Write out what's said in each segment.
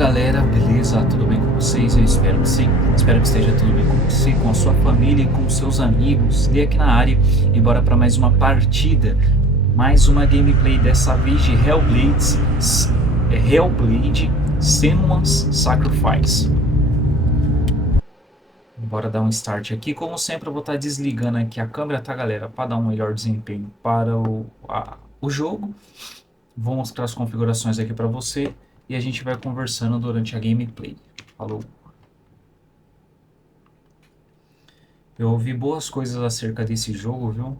Galera, beleza? Tudo bem com vocês? Eu espero que sim. Espero que esteja tudo bem com você, com a sua família e com seus amigos. Li aqui na área e bora para mais uma partida. Mais uma gameplay, dessa vez de Hellblade Senua's Sacrifice. Bora dar um start aqui. Como sempre, eu vou estar desligando aqui a câmera, tá, galera? Para dar um melhor desempenho para o jogo. Vou mostrar as configurações aqui para você e a gente vai conversando durante a gameplay. Falou! Eu ouvi boas coisas acerca desse jogo, viu?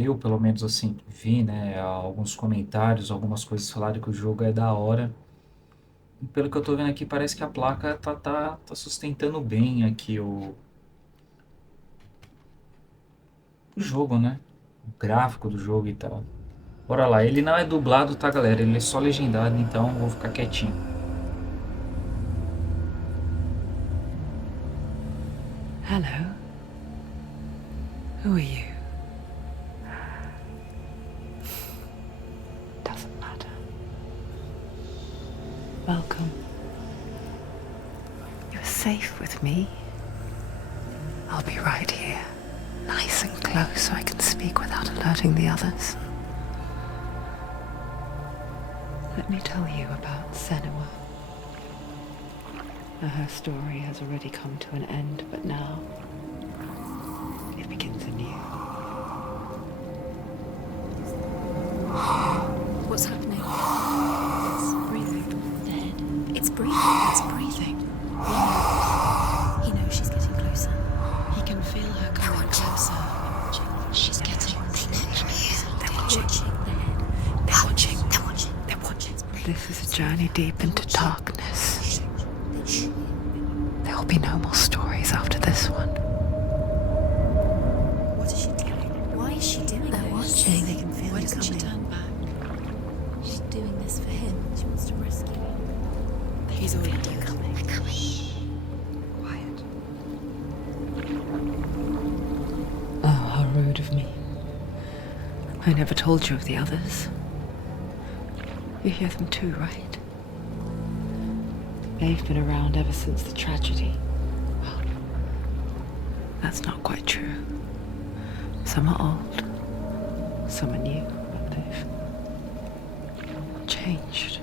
Eu pelo menos assim, vi, né, alguns comentários, algumas coisas falaram que o jogo é da hora. E pelo que eu tô vendo aqui, parece que a placa tá sustentando bem aqui o jogo, né? O gráfico do jogo e tal. Bora lá, ele não é dublado, tá, galera? Ele é só legendado, então vou ficar quietinho. Hello. Who are you? Doesn't matter. Welcome. You're safe with me. I'll be right here, nice and close so I can speak without alerting the others. Let me tell you about Senua. Her story has already come to an end, but now it begins anew. What's happening? It's breathing. Dead. It's breathing. It's breathing. He knows she's getting closer. He can feel her coming closer. She's getting closer. They're watching. They're watching. They're watching. They're watching. This is a journey deep into darkness. There will be no more stories after this one. What is she doing? Why is she doing this? They're watching. They can feel. Why doesn't she turn back? She's doing this for him. She wants to rescue him. He's already coming. They're coming. Quiet. Oh, how rude of me. I never told you of the others. You hear them too, right? They've been around ever since the tragedy. Well, that's not quite true. Some are old, some are new, but they've changed.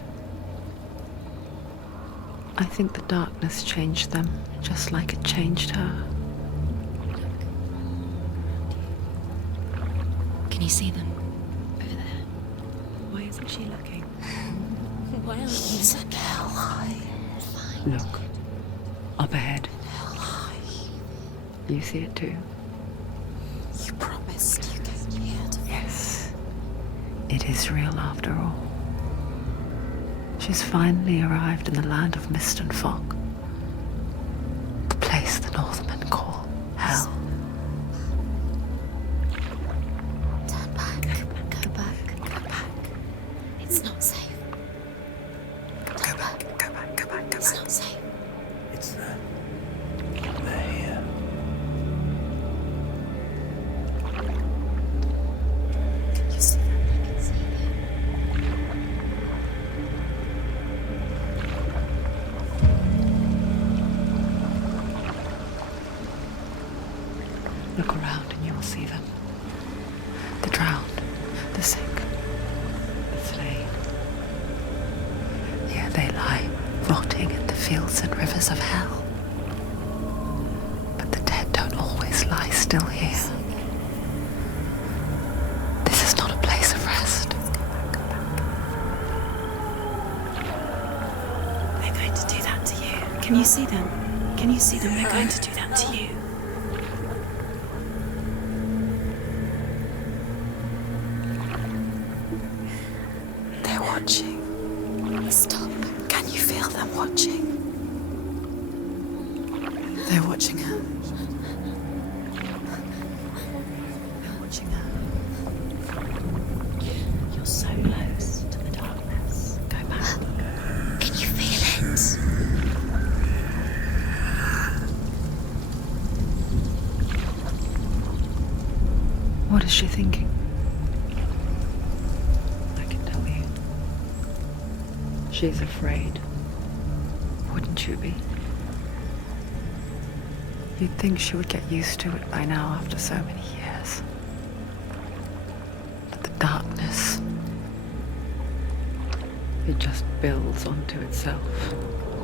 I think the darkness changed them, just like it changed her. Can you see them? Over there. Why isn't she looking? Why aren't you so high? Look, up ahead. You see it too? You promised you came here to... Yes, it is real after all. She's finally arrived in the land of mist and fog. The place the Northmen call Hell. Turn back. Go back. Go back. It's not safe. Go back. It's not safe. It's them. They're here. You see them? I can see them. Look around and you will see them. The drowned, the sick, the slain. Here they lie, rotting in the fields and rivers of hell. But the dead don't always lie still here. This is not a place of rest. They're going to do that to you. Can you see them? Can you see them? They're going to do that to you. They're watching. Stop. Can you feel them watching? They're watching her. They're watching her. You're so close to the darkness. Go back. Can you feel it? What is she thinking? I can tell you. She's afraid. Wouldn't you be? You'd think she would get used to it by now after so many years. But the darkness, it just builds onto itself,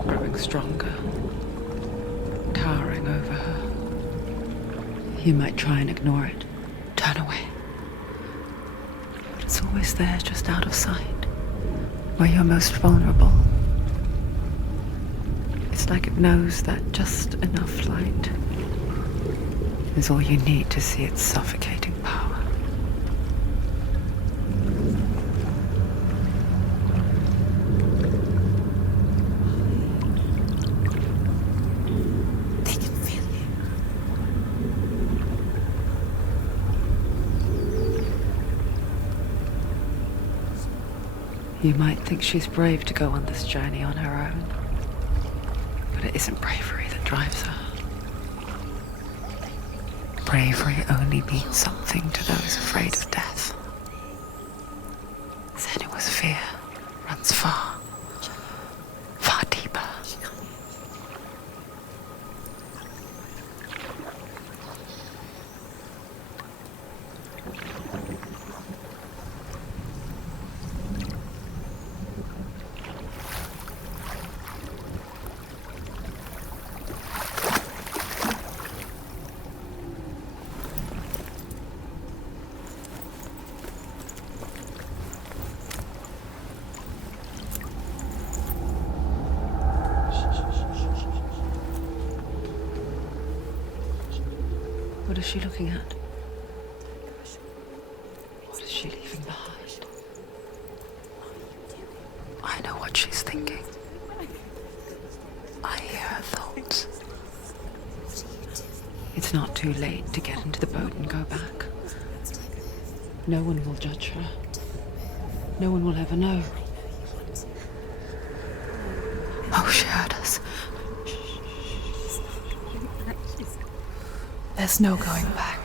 growing stronger, towering over her. You might try and ignore it, turn away. But it's always there, just out of sight, where you're most vulnerable. It's like it knows that just enough light is all you need to see its suffocating power. They can feel you. You might think she's brave to go on this journey on her own, but it isn't bravery that drives her. Bravery only means something to those afraid of death. Senua's fear runs far, far deeper. What is she looking at? What is she leaving behind? I know what she's thinking. I hear her thoughts. It's not too late to get into the boat and go back. No one will judge her. No one will ever know. Oh, she heard us. There's no going back.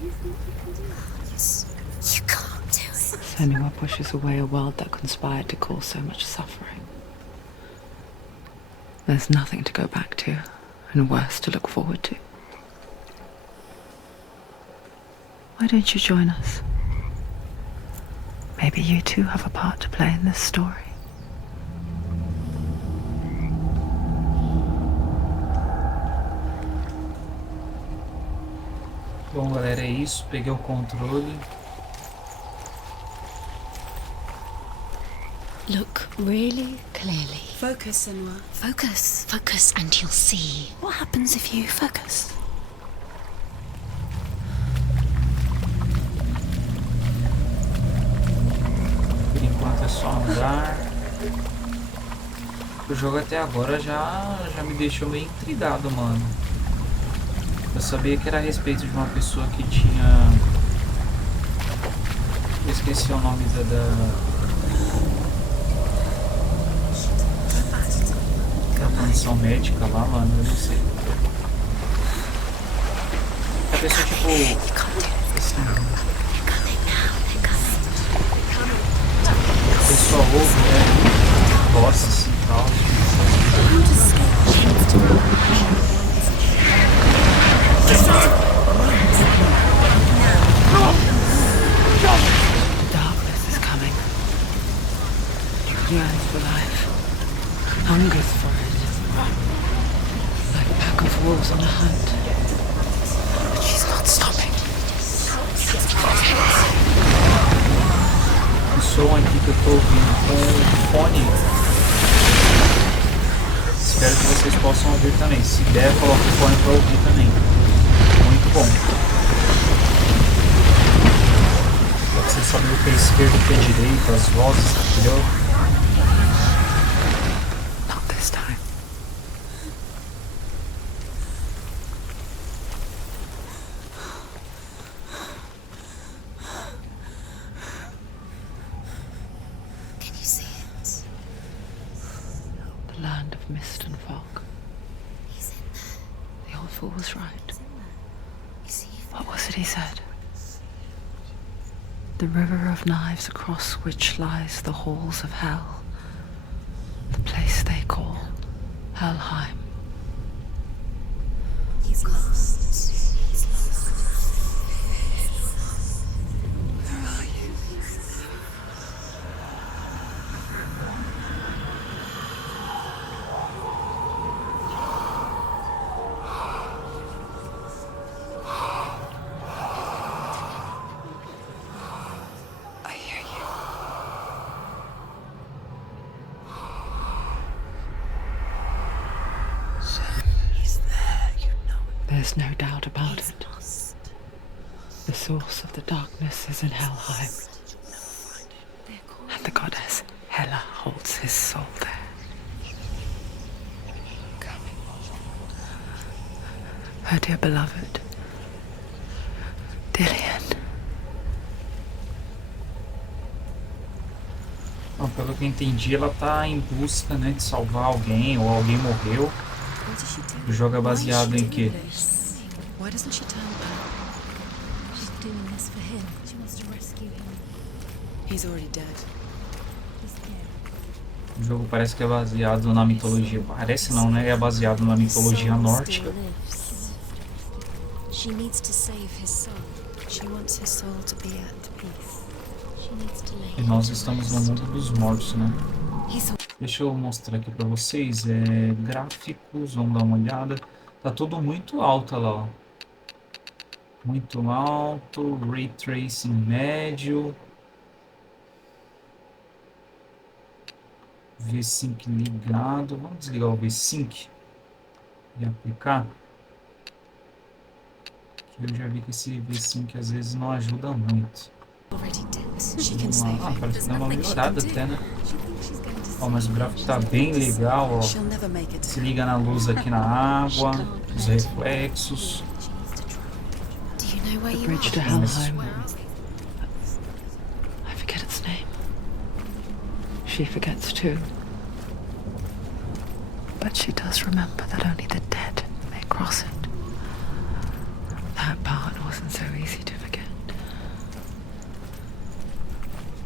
You can't do it. Senua pushes away a world that conspired to cause so much suffering. There's nothing to go back to, and worse to look forward to. Why don't you join us? Maybe you too have a part to play in this story. Bom, galera, é isso. Peguei o controle. Look really clearly. Focus, Senua. Focus. Focus and you'll see. What happens if you focus? Por enquanto é só andar. O jogo até agora já me deixou meio intrigado, mano. Eu sabia que era a respeito de uma pessoa que tinha... Eu esqueci o nome da condição médica lá, mano. Eu não sei. A pessoa, tipo... Assim, a pessoa ouve, né? Gosta, assim, tal. Darkness is coming. It yearns for life, hungers for it, like a pack of wolves on a hunt. But she's not stopping. O som aqui que eu tô ouvindo com o fone, espero que vocês possam ouvir também. Se der, coloque o fone para ouvir também. Muito bom. Pra você saber o que é esquerdo, o que é direito, as vozes, entendeu? Not this time. Can you see it? The land of mist and fog. He's in there. The old fool was right. He's in there. You see? What was it he said? The river of knives across which lies the halls of hell. The place they call Helheim. He's lost. Where are you? I hear you. So he's there, you know. There's no doubt about He's it. lost. The source of the darkness is in Helheim, They're calling and the goddess Hela holds his soul there. coming. Her dear beloved, Dillian. Bom, pelo que eu entendi, ela tá em busca, né, de salvar alguém ou alguém morreu. What does she do? O jogo é baseado em quê? Why doesn't she turn back? She's doing this for him. She wants to rescue him. He's already dead. He's scared. O jogo parece que é baseado na mitologia. Parece não, né? É baseado na mitologia Soul nórdica. still lives. She needs to save his soul. She wants his soul to be at peace. She needs to lay E him nós to estamos no rest. mundo dos mortos, né? He's Deixa eu mostrar aqui pra vocês. Gráficos, vamos dar uma olhada. Tá tudo muito alto lá, ó. Muito alto. Ray tracing médio. V-Sync ligado. Vamos desligar o V-Sync e aplicar. Que eu já vi que esse V-Sync às vezes não ajuda muito. already dead. She can Vamos save lá. him. Parece There's que dá uma nothing she melhorada can do. até, né? She thinks she's going to Ó, mas o gráfico tá bem legal, ó. She'll never make it. Se liga na luz aqui na água, os reflexos. She needs to try. Do you know where The you bridge to are? Helheim. Where are we? I forget its name. She forgets too. But she does remember that only the dead may cross it. That part wasn't so easy to forget.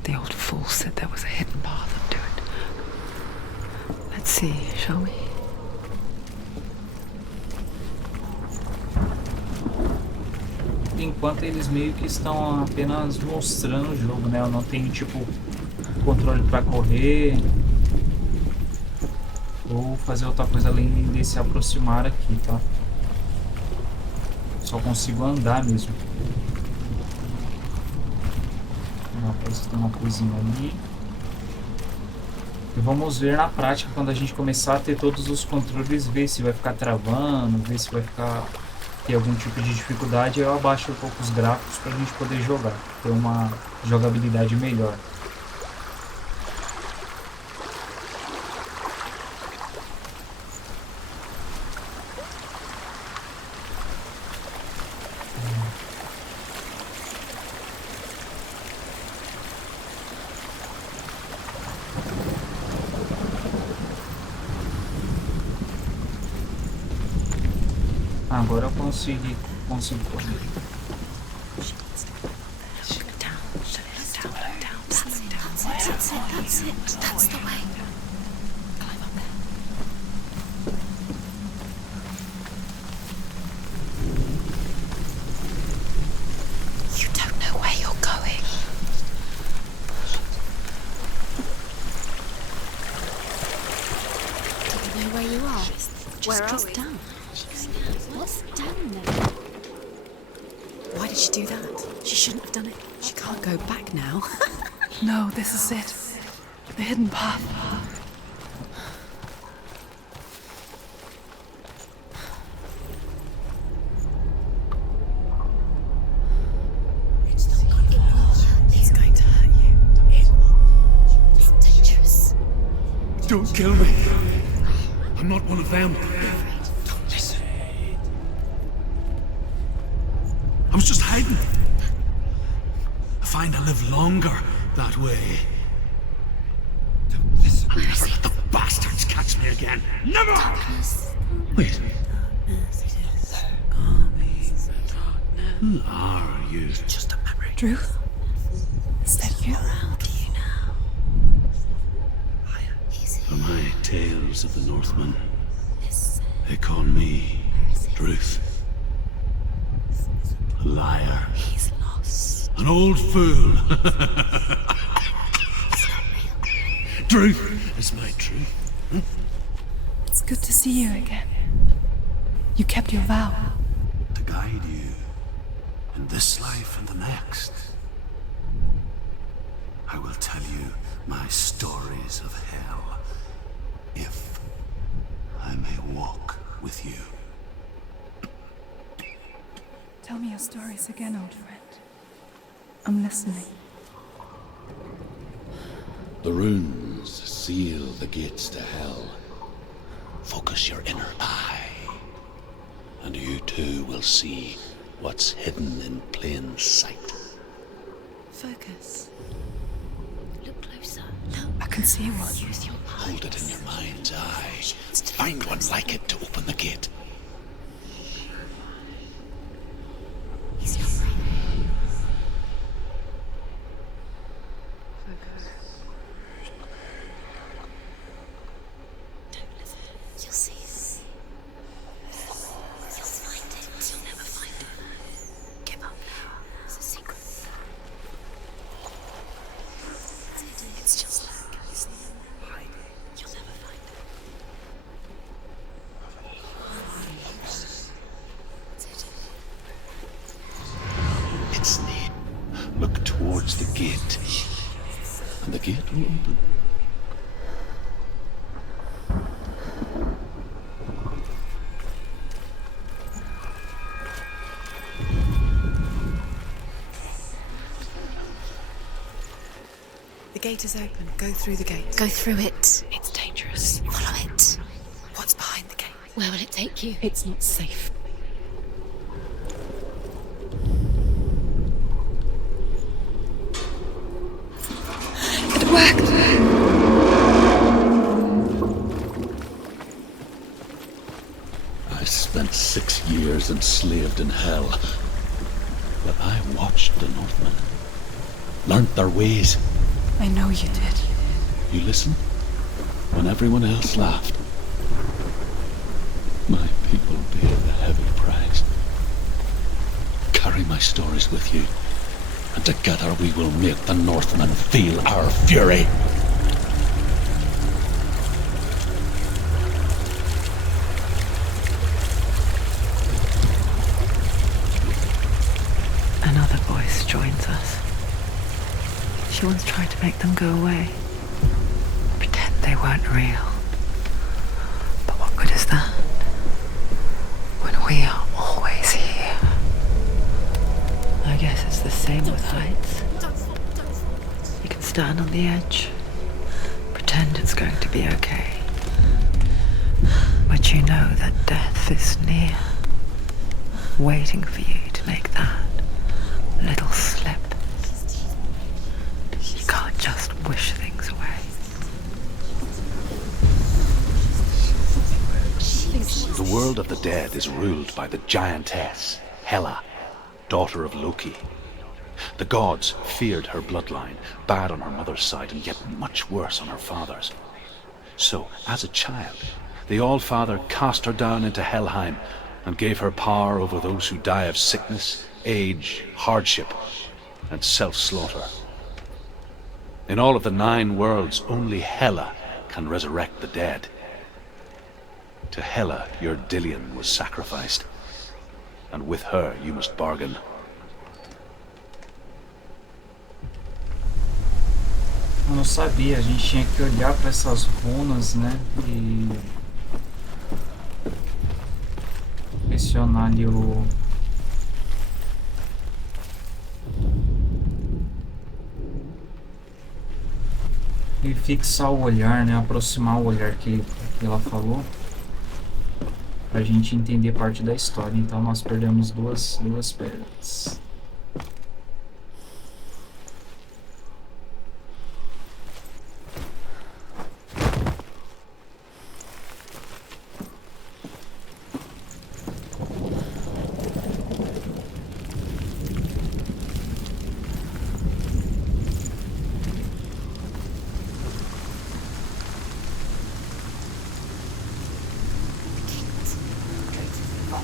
The old fool said there was a hidden path up to it. Let's see, shall we? Por enquanto eles meio que estão apenas mostrando o jogo, né? Eu não tenho tipo controle para correr ou fazer outra coisa além de se aproximar aqui, tá? Só consigo andar mesmo. Parece que tem uma coisinha ali. E vamos ver na prática quando a gente começar a ter todos os controles, ver se vai ficar travando, ver se vai ficar ter algum tipo de dificuldade. Eu abaixo um pouco os gráficos para a gente poder jogar, ter uma jogabilidade melhor. Agora eu consigo correr. That's it. That's the way. Climb up there. You don't know where you're going. Do you know where you are? Just down. What's down there? Why did she do that? She shouldn't have done it. She can't go back now. No, this is it. The hidden path. It's not going to hurt. It's going to hurt you. It's dangerous. Don't kill me. I'm not one of them. Don't listen. I was just hiding. I find I live longer that way. I'll never let the bastards catch me again. Never! Wait. Who are you? Just a memory. Truth? Northmen. They call me Truth. A liar. He's lost. An old fool. Truth is my truth. It's good to see you again. You kept your vow. To guide you in this life and the next. I will tell you my stories of hell, if I may walk with you. Tell me your stories again, old friend. I'm listening. The runes seal the gates to hell. Focus your inner eye, and you too will see what's hidden in plain sight. Focus. Look closer. Look. I can see one. Use your mind. Hold it in your mind's eye. Find one like it to open the gate. He's not right. Don't listen. You'll see it. You'll find it. You'll never find it. Give up now. It's a secret. It's just like hide it. You'll never find it. It's neat. Look towards the gate, and the gate will open. The gate is open. Go through the gate. Go through it. It's dangerous. Follow it. What's behind the gate? Where will it take you? It's not safe. It worked! I spent 6 years enslaved in hell, but I watched the Northmen, learnt their ways. I know you did. You listened when everyone else laughed. My people paid the heavy price. Carry my stories with you, and together we will make the Northmen feel our fury. Another voice joins us. She once tried to make them go away. Pretend they weren't real. But what good is that? When we are always here. I guess it's the same with heights. You can stand on the edge, pretend it's going to be okay. But you know that death is near, waiting for you to make that little slip. You can't just wish things away. The world of the dead is ruled by the giantess, Hela, daughter of Loki. The gods feared her bloodline, bad on her mother's side and yet much worse on her father's. So, as a child, the All-Father cast her down into Helheim and gave her power over those who die of sickness, age, hardship, and self-slaughter. In all of the 9 worlds, only Hela can resurrect the dead. To Hela, your Dillion was sacrificed, and with her you must bargain. Eu não sabia, a gente tinha que olhar para essas runas, né? E pressionar ali o e fixar o olhar, né? Aproximar o olhar que ela falou, pra gente entender parte da história. Então nós perdemos duas perdas.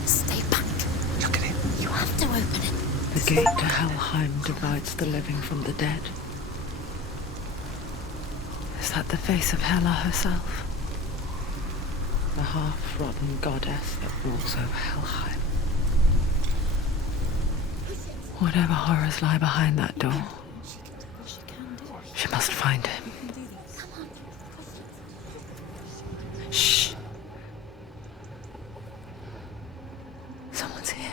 Stay back. Look at him. You have to open it. The gate to Helheim divides the living from the dead. Is that the face of Hela herself? The half-rotten goddess that rules over Helheim. Whatever horrors lie behind that door, she must find him. Shh. Someone's here.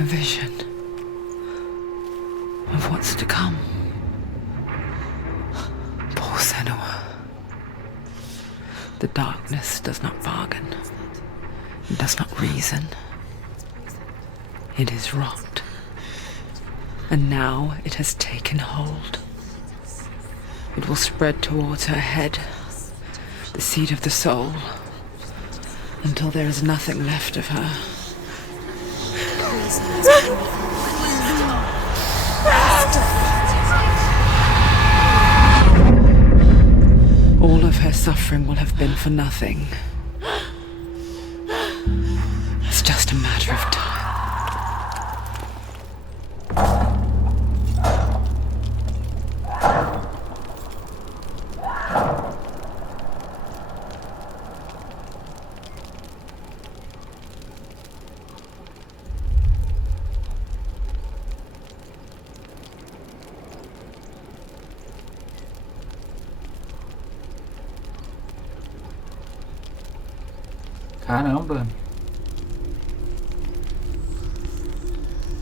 A vision of what's to come. Poor Senua. The darkness does not bargain. It does not reason. It is wrought. And now it has taken hold. It will spread towards her head, the seat of the soul, until there is nothing left of her. All of her suffering will have been for nothing. It's just a matter of time. Caramba!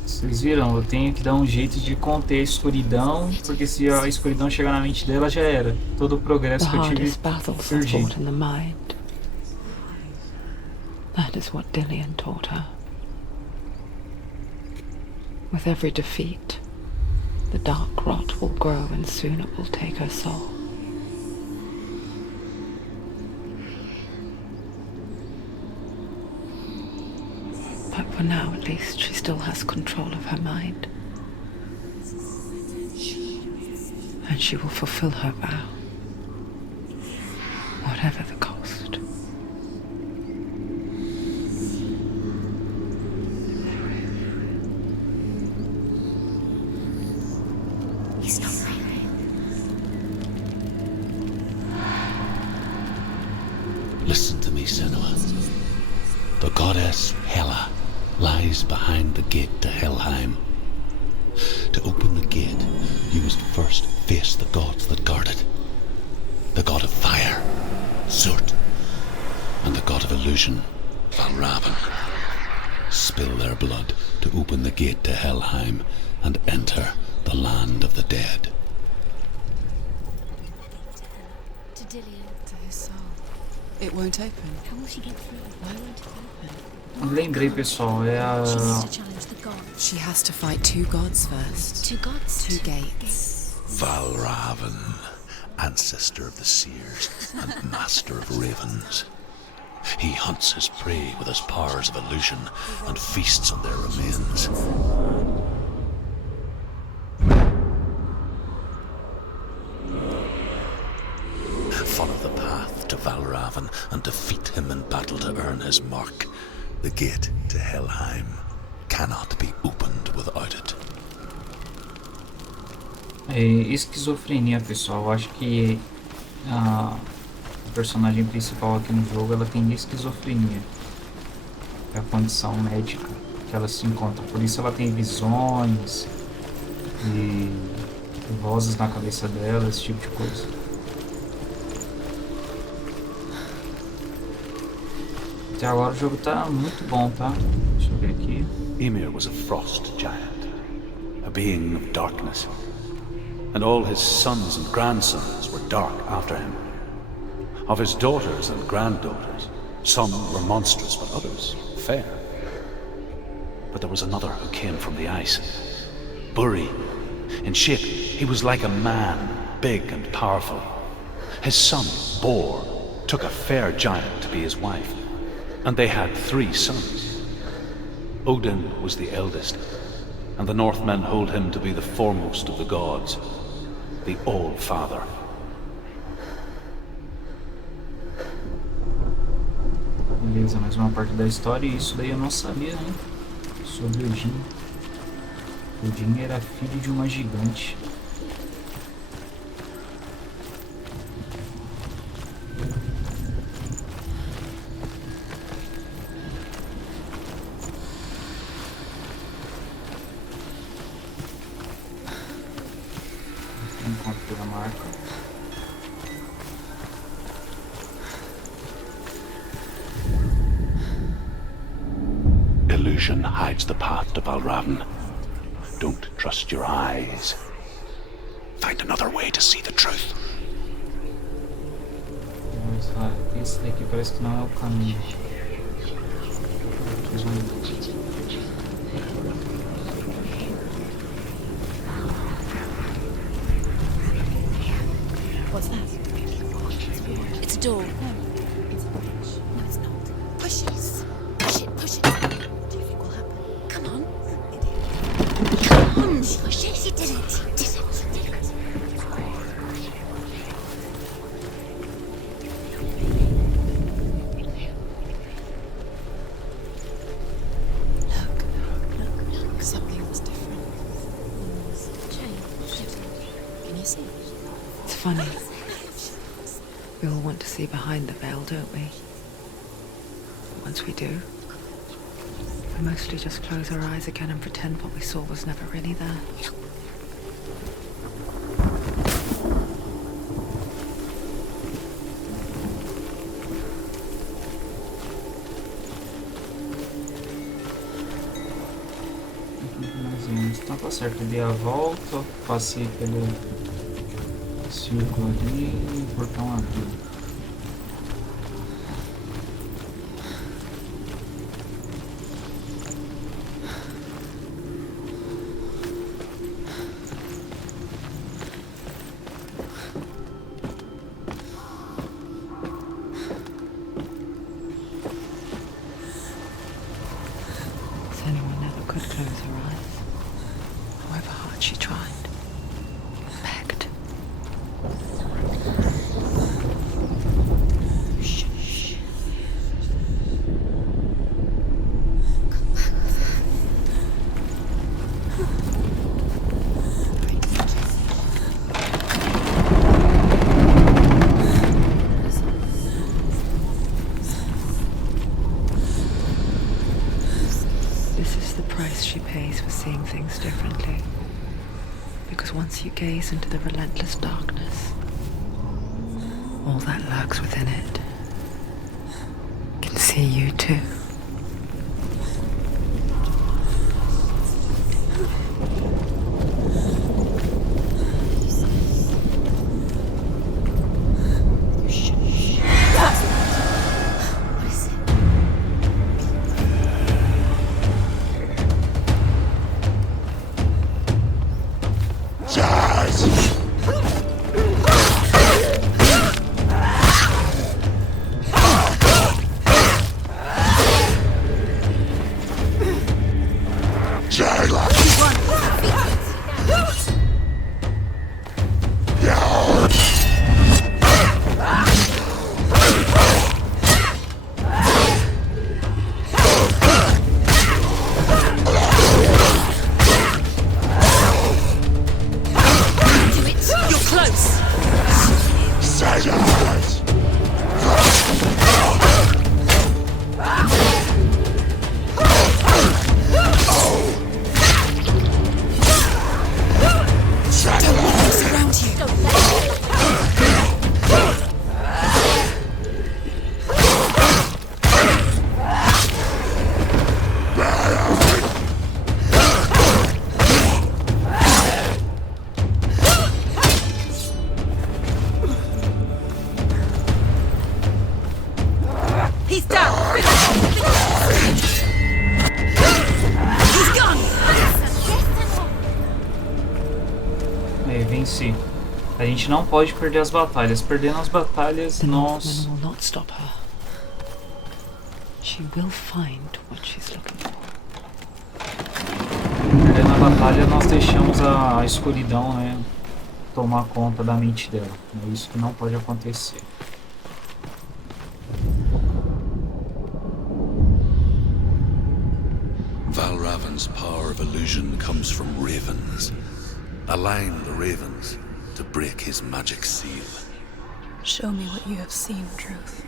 Vocês viram? Eu tenho que dar um jeito de conter a escuridão, porque se a escuridão chegar na mente dela, já era. Todo o The progresso que eu tive hardest battles are perdido. fought in the mind. That is what Dillian taught her. With every defeat, the dark rot will grow and soon it will take her soul. But for now, at least, she still has control of her mind. And she will fulfill her vow, whatever the cost. He's not right. Listen to me, Senua. The goddess Hela lies behind the gate to Helheim. To open the gate, you must first face the gods that guard it. The god of fire, Surt, and the god of illusion, Valravn. Spill their blood to open the gate to Helheim and enter the land of the dead. To Dillian. To his soul. It won't open. How will she get through? Why won't it open? Lembrei, pessoal, é She needs a... to challenge the gods. She has to fight two gods first. Two gods. Two gates. Valravn, ancestor of the seers and master of ravens. He hunts his prey with his powers of illusion and feasts on their remains. Follow the path to Valravn and defeat him in battle to earn his mark. The gate to Helheim cannot be opened without it. É esquizofrenia, pessoal. Eu acho que a personagem principal aqui no jogo, ela tem esquizofrenia. É a condição médica que ela se encontra. Por isso ela tem visões e vozes na cabeça dela, esse tipo de coisa. Até agora o jogo tá muito bom, tá? Deixa eu ver aqui. Ymir was a frost giant, a being of darkness, and all his sons and grandsons were dark after him. Of his daughters and granddaughters, some were monstrous, but others fair. But there was another who came from the ice. Buri. In shape, he was like a man, big and powerful. His son, Bor, took a fair giant to be his wife, and they had 3 sons. Odin was the eldest, and the Northmen hold him to be the foremost of the gods, the All-Father. Beleza, mais uma parte da história, e isso daí eu não sabia, né? Sobre Odin. Odin era filho de uma gigante. Encontro pela marca. Illusion hides the path to Valravn. Don't trust your eyes. Find another way to see the truth. Esse daqui parece que não é o caminho. What's that? It's a door. No, it's not. Push it. Push it. Push it. What do you think will happen? Come on. Come on. Push it. She did it. She did it. She did it. Look. Something was different. Change. Can you see? It's funny. We all want to see behind the veil, don't we? Once we do, we mostly just close our eyes again and pretend what we saw was never really there. Tá certo, eu dei a volta, passei pelo círculo ali e o portão abriu. Senua never could close her eyes, however hard she tried, begged. Shh. This is the price she pays for seeing things differently. Because once you gaze into the relentless darkness, all that lurks within it can see you too. Venci. A gente não pode perder as batalhas. Perdendo as batalhas, The nós... Northman will not stop her. She will find what she's looking for. Perdendo a batalha, nós deixamos a escuridão, né, tomar conta da mente dela. É isso que não pode acontecer. Valravan's power of illusion comes from ravens. Align the ravens to break his magic seal. Show me what you have seen, Truth.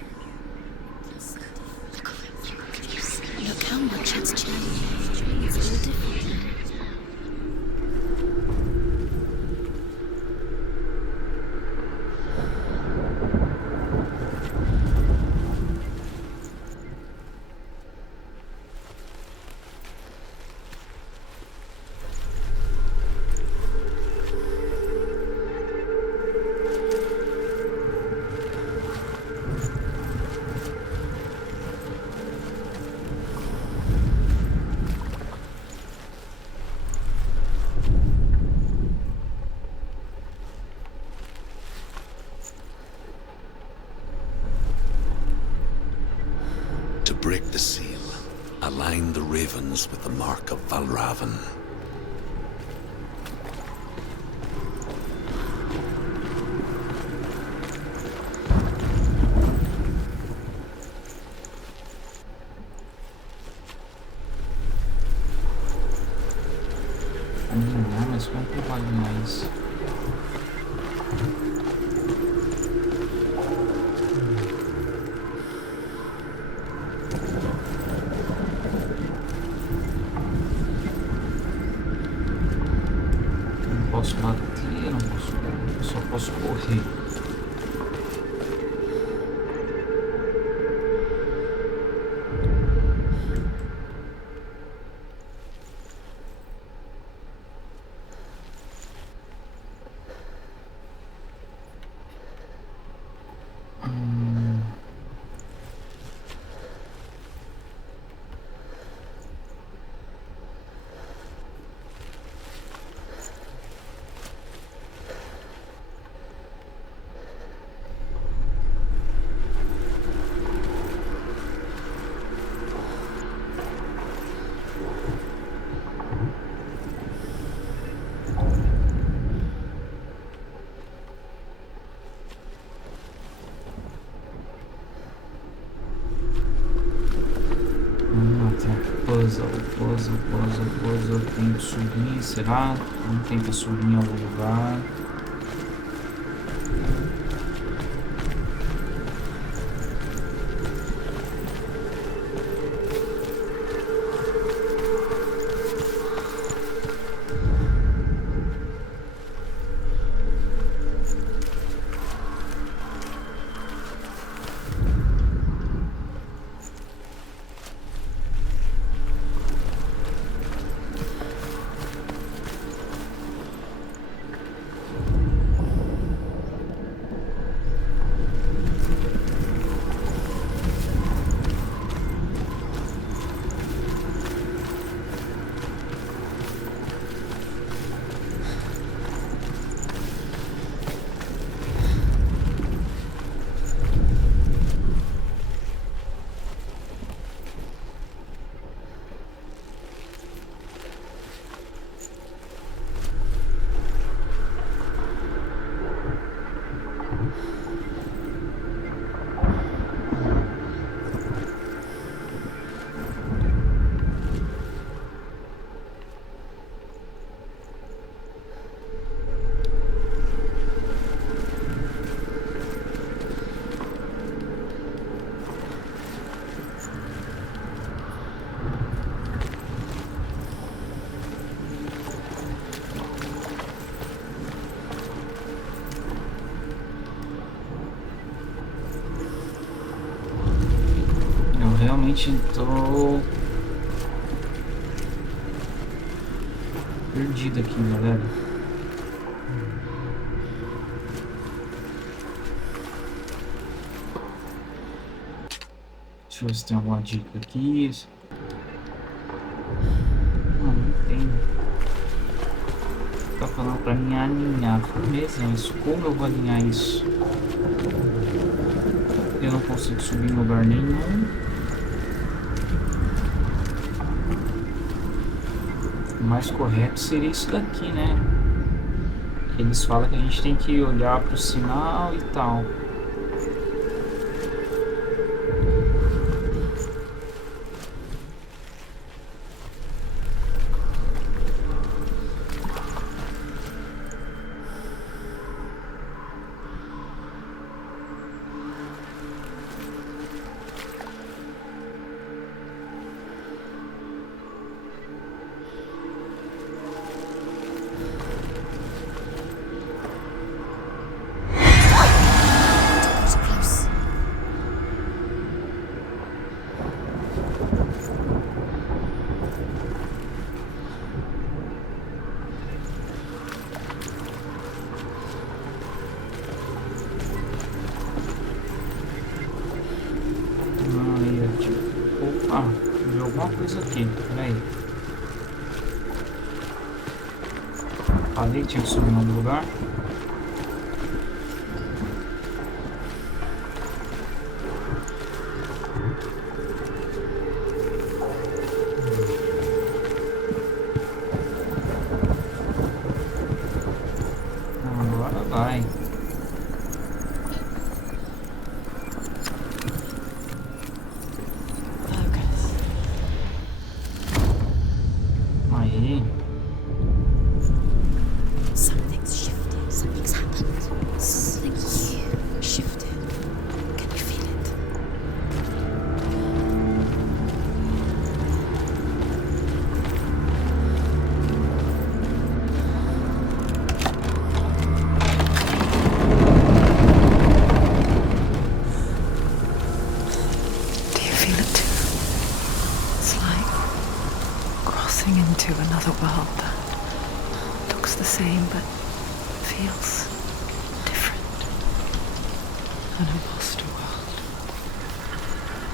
Look how much it's changed. It's all different now. To break the seal, align the ravens with the mark of Valravan. Mas quanto vale mais? Não posso bater, não posso... Eu só posso correr. puzzle. Tem que subir, será? Não tem que subir em algum lugar. Realmente tô perdido aqui, galera. Deixa eu ver se tem alguma dica aqui. Não tem. Tá falando pra mim alinhar. Beleza, mas como eu vou alinhar isso? Eu não consigo subir em lugar nenhum. O mais correto seria isso daqui, né? Eles falam que a gente tem que olhar pro sinal e tal. Vi alguma coisa aqui, peraí. Falei que tinha que subir em algum lugar. Agora vai. Aí. Something's shifted. Something's happened. Something huge shifted. Can you feel it? Do you feel it too? It's like crossing into another world that looks the same but feels different. An imposter world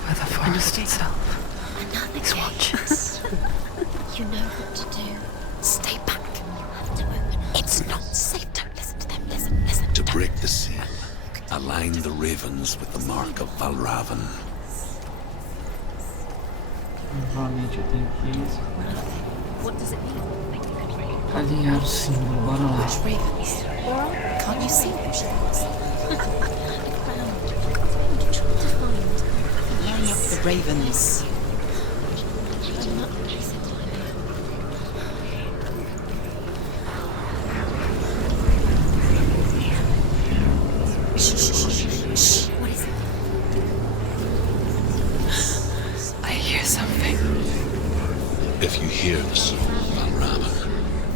where the forest itself Another is watching. You know what to do. Stay back. You have to open it. It's not safe. Don't listen to them. Listen. To break the seal, align the ravens with the mark of Valravan. Novamente eu tenho que What does it mean? alinhar o símbolo. Bora lá. Ravens. Can't you see them? Line up the ravens. What is it? I hear something. If you hear the soul of Anrama,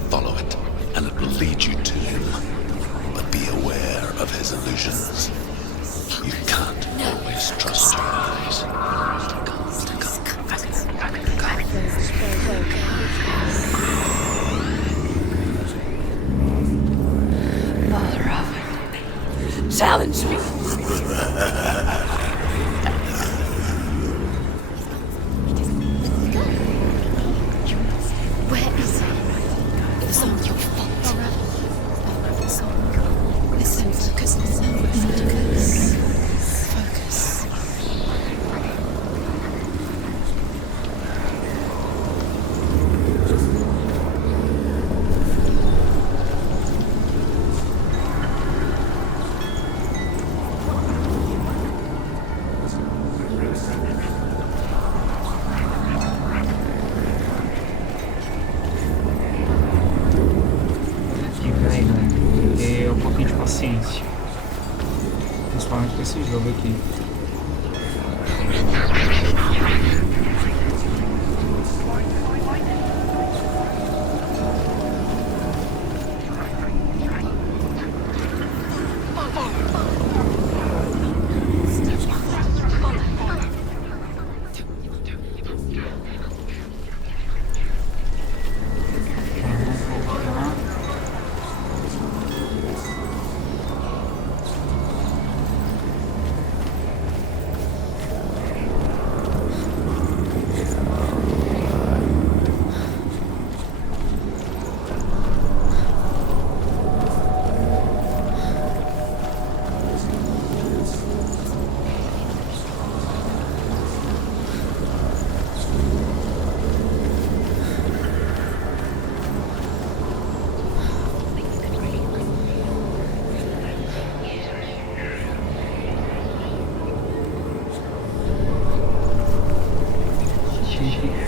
follow it, and it will lead you to him. But be aware of his illusions. You can't always trust your eyes. Mother of it. Challenge me. Where is it? It's not your fault. Listen, focus. Focus. Peraí, galera. Ter um pouquinho de paciência. Principalmente com esse jogo aqui.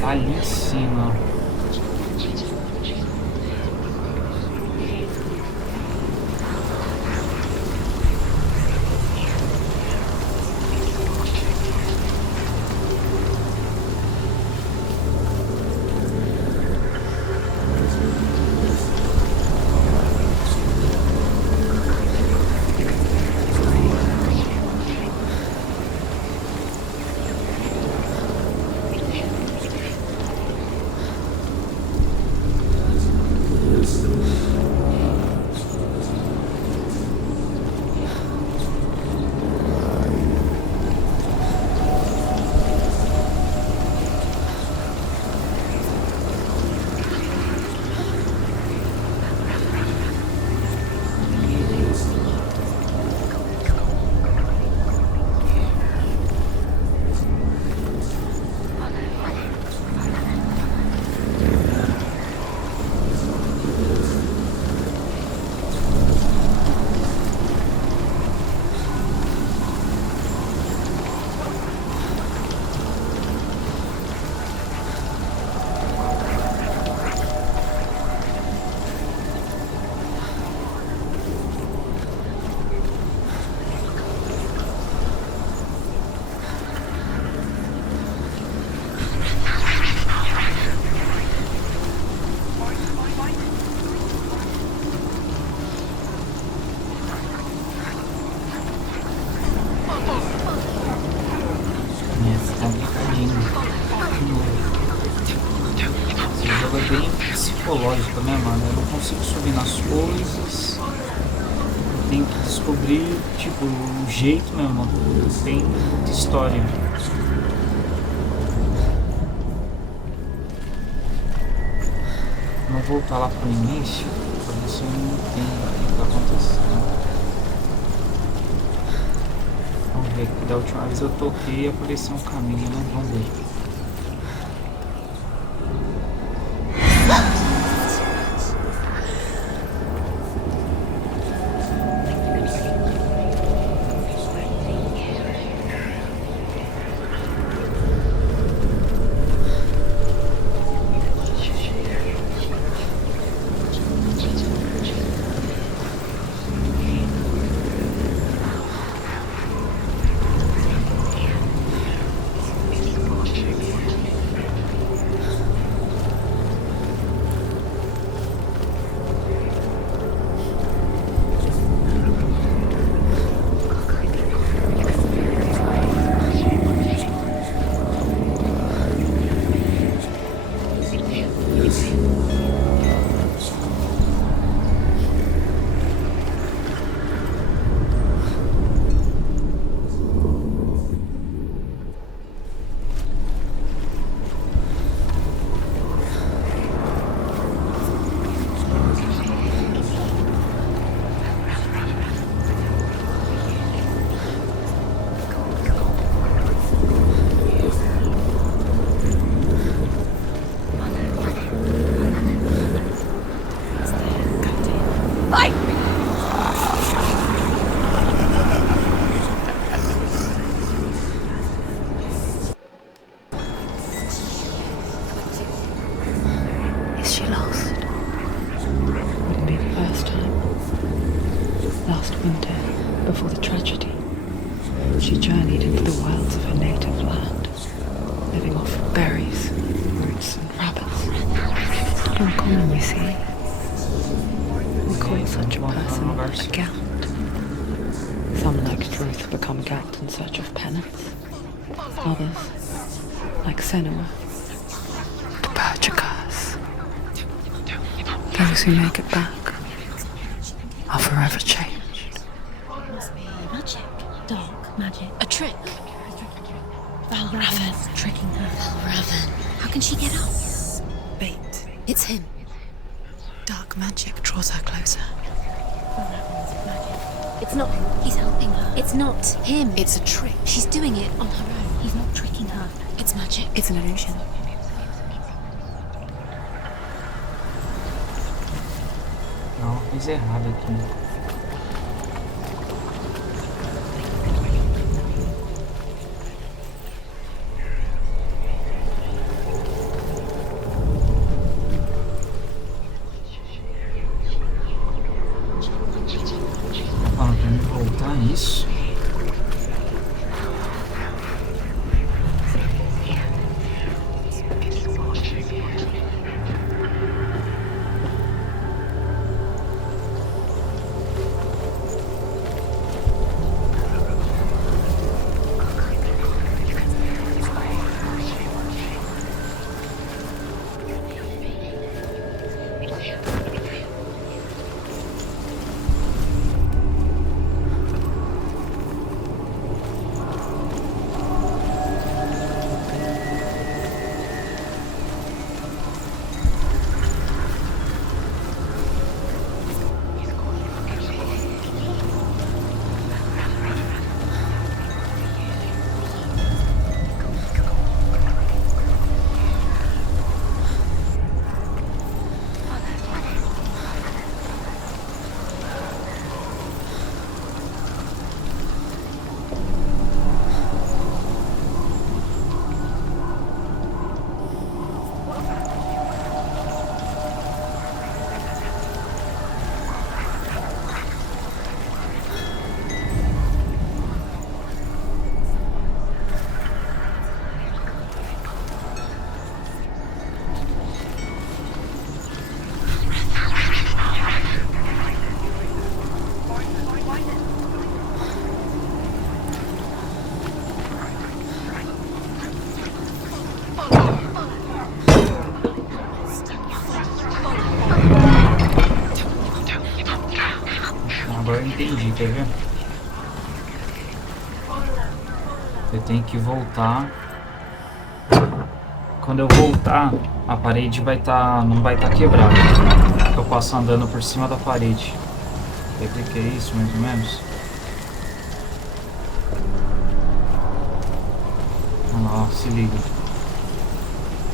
Ali em cima. Psicológica, né, mano? Eu não consigo subir nas coisas. Tenho que descobrir, tipo, o jeito mesmo. Tem muita história. Vamos voltar lá pro início pra ver se eu não entendo o que tá acontecendo. Vamos ver, que da última vez eu toquei e apareceu um caminho, né? Vamos ver. last winter, before the tragedy, she journeyed into the wilds of her native land, living off berries, roots, and rabbits. Not uncommon, you see. We call such a person a gallant. Some, like Truth, become gallant in search of penance. Others, like Senua, to purge a curse. Those who make it back are forever changed. Must be magic. Dark magic. A trick. Valravan tricking her. Valravan. How can she get out? Bait. It's him. Dark magic draws her closer. Valravan's magic. It's not him. He's helping her. It's not him. It's a trick. She's doing it on her own. He's not tricking her. It's magic. It's an illusion. Não, fiz errado aqui. Tá falando pra mim voltar nisso? Agora eu entendi, quer ver? Eu tenho que voltar. Quando eu voltar, a parede vai estar, não vai estar quebrada. Eu passo andando por cima da parede. Quer ver que é isso, mais ou menos? Olha lá, ó, se liga.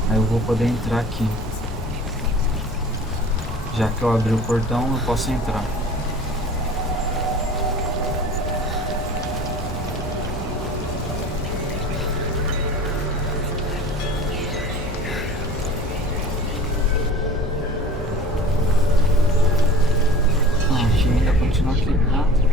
Aí eu vou poder entrar aqui. Já que eu abri o portão, eu posso entrar. Aqui ainda continua quebrado.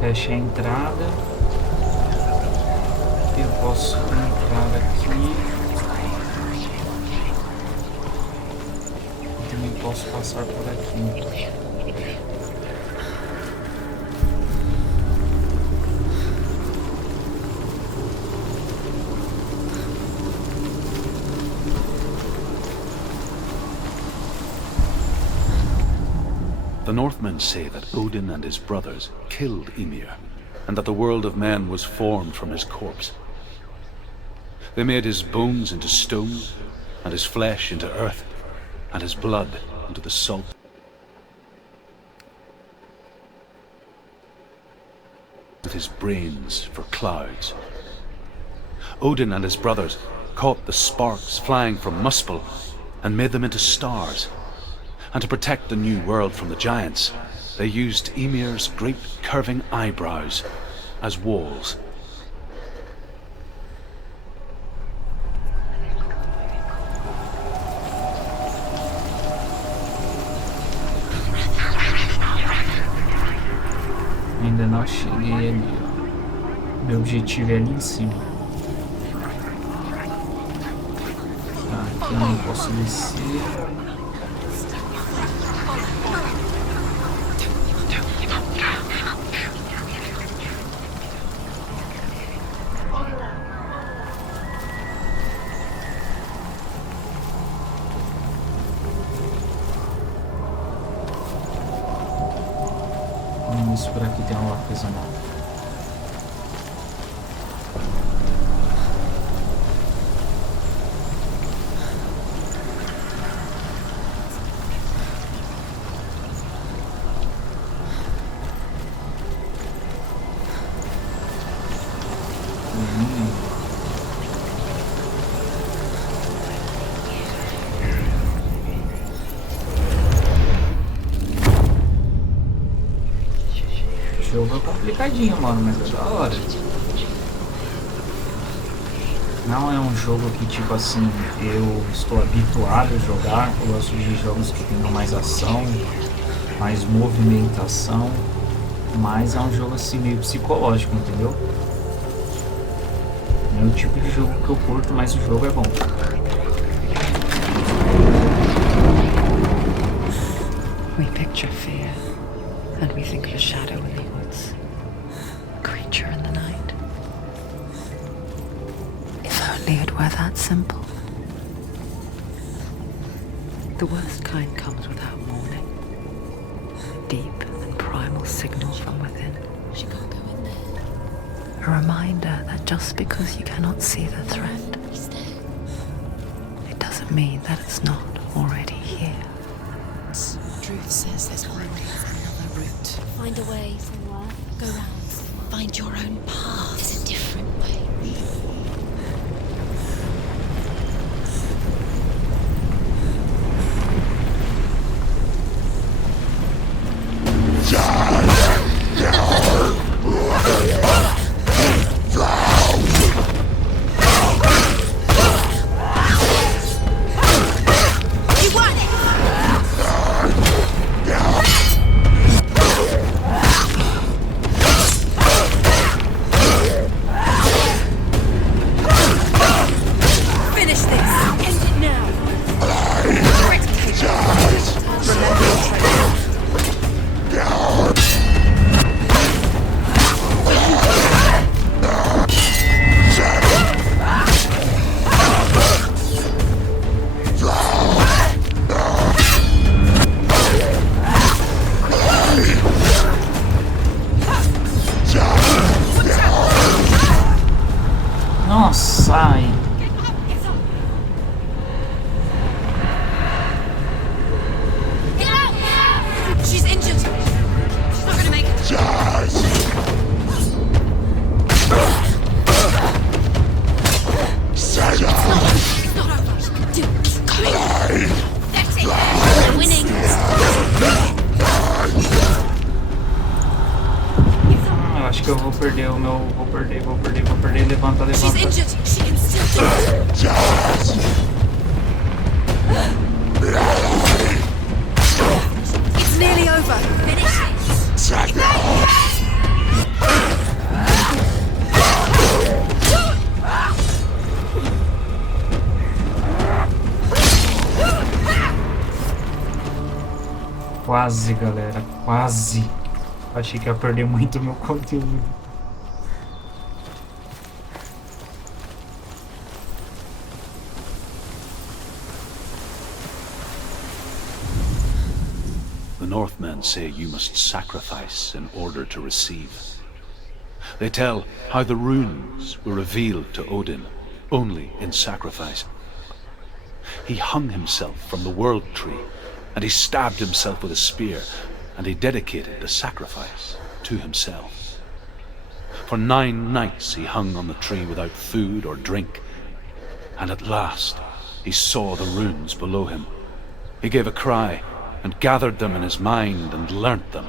Fecha a entrada. Eu posso entrar aqui. Eu também posso passar por aqui. The Northmen say that Odin and his brothers killed Ymir, and that the world of men was formed from his corpse. They made his bones into stone, and his flesh into earth, and his blood into the salt. With his brains for clouds. Odin and his brothers caught the sparks flying from Muspel and made them into stars. And to protect the new world from the giants, They used Ymir's great curving eyebrows as walls. Ainda não cheguei ali, ó. Meu objetivo é ali em cima. Tá, aqui eu não posso descer. Isso por aqui tem um artesanal. O jogo é complicadinho, mano, mas é da hora. Não é um jogo que, tipo assim, eu estou habituado a jogar. Eu gosto de jogos que tenham mais ação, mais movimentação, mas é um jogo assim meio psicológico, entendeu? É o tipo de jogo que eu curto, mas o jogo é bom. We picture fear, and we think of a shadow in the woods, a creature in the night. If only it were that simple. The worst kind comes without warning. A deep and primal signal from within. She can't go in there. A reminder that just because you cannot see the threat, He's there. it doesn't mean that it's not already here. Truth says there's always another route. Find a way, Senua. Go round. Find your own path. There's a different way. Finish this! End it now! Remember your training. Nossa, ai. Get out! She's injured! She's not gonna make it. It's not over. Do it. Keep going. That's it. We're winning. Eu acho que eu vou perder o meu. Vou perder. Levanta. She's injured! She can still do it! It's nearly over! Finish it. Quase, galera. Quase. Achei que ia perder muito meu conteúdo. The Northmen say you must sacrifice in order to receive. They tell how the runes were revealed to Odin only in sacrifice. He hung himself from the world tree, and he stabbed himself with a spear, and he dedicated the sacrifice to himself. For 9 nights he hung on the tree without food or drink, and at last he saw the runes below him. He gave a cry, and gathered them in his mind and learnt them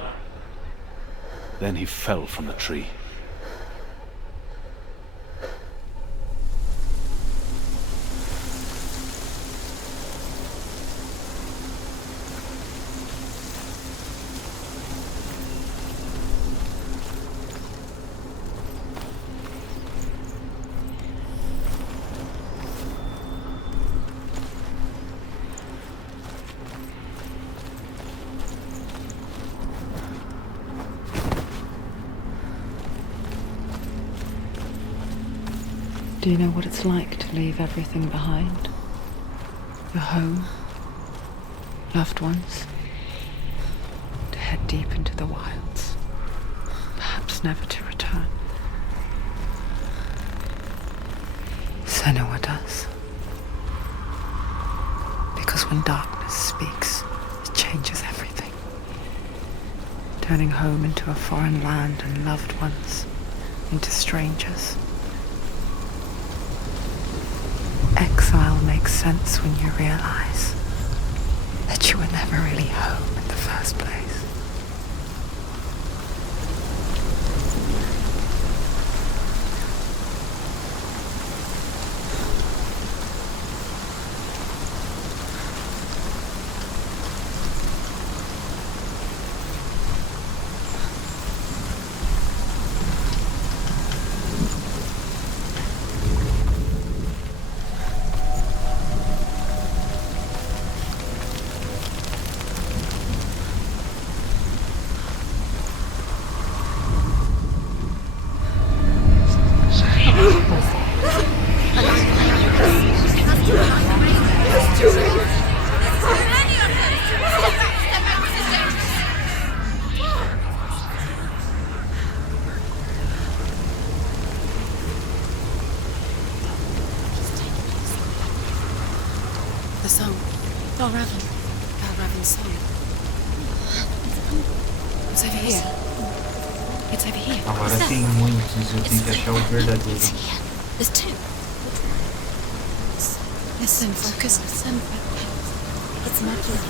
Then he fell from the tree. Do you know what it's like to leave everything behind? Your home, loved ones, to head deep into the wilds, perhaps never to return. Senua does. Because when darkness speaks, it changes everything. Turning home into a foreign land and loved ones into strangers. Exile makes sense when you realize that you were never really home in the first place. The song. Balraven's song. It's over here. It's over here. Agora tem muitos, eu tenho que achar o verdadeiro. There's two. Listen, focus, listen. It's magic.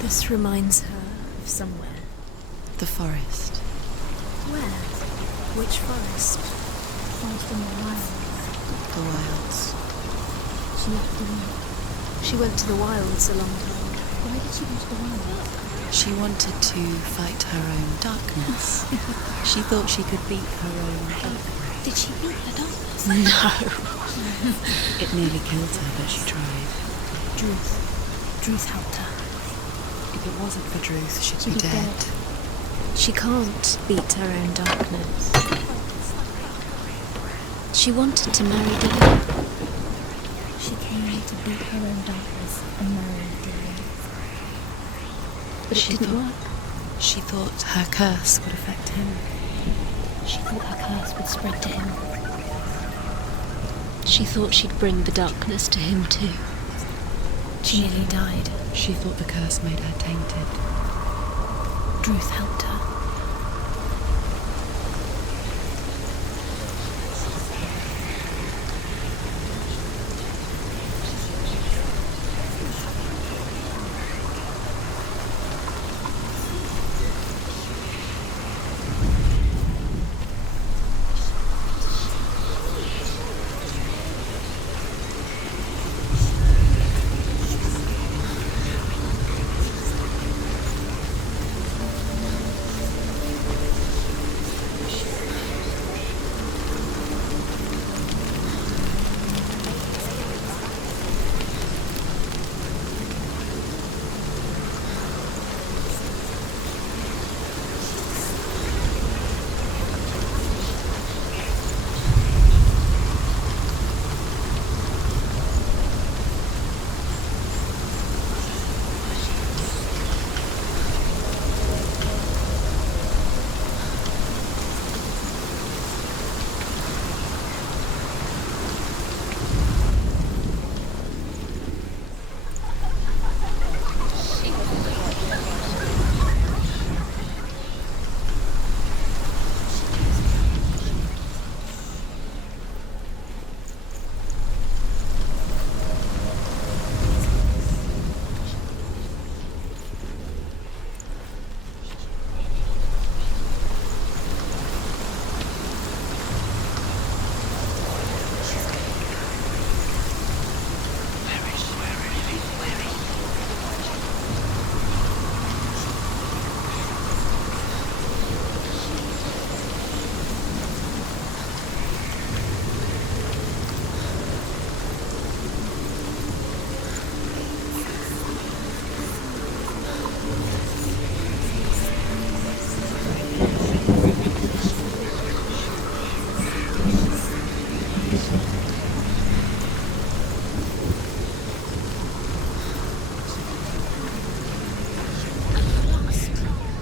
This reminds her of somewhere. The forest. Where? Which forest? Forest in the wild. The wilds. She left the wild. She went to the wilds a long time. Why did she go to the wild? She wanted to fight her own darkness. She thought she could beat her own darkness. Did she beat the darkness? No. It nearly killed her, but she tried. Druth helped her. If it wasn't for Druth, she'd She'd be be dead. dead. She can't beat her own darkness. She wanted to marry Dylan. She came to beat her own darkness and marry Dylan. But it didn't work. She thought her curse would affect him. She thought her curse would spread to him. She thought she'd bring the darkness to him too. She nearly died. She thought the curse made her tainted. Druth helped her.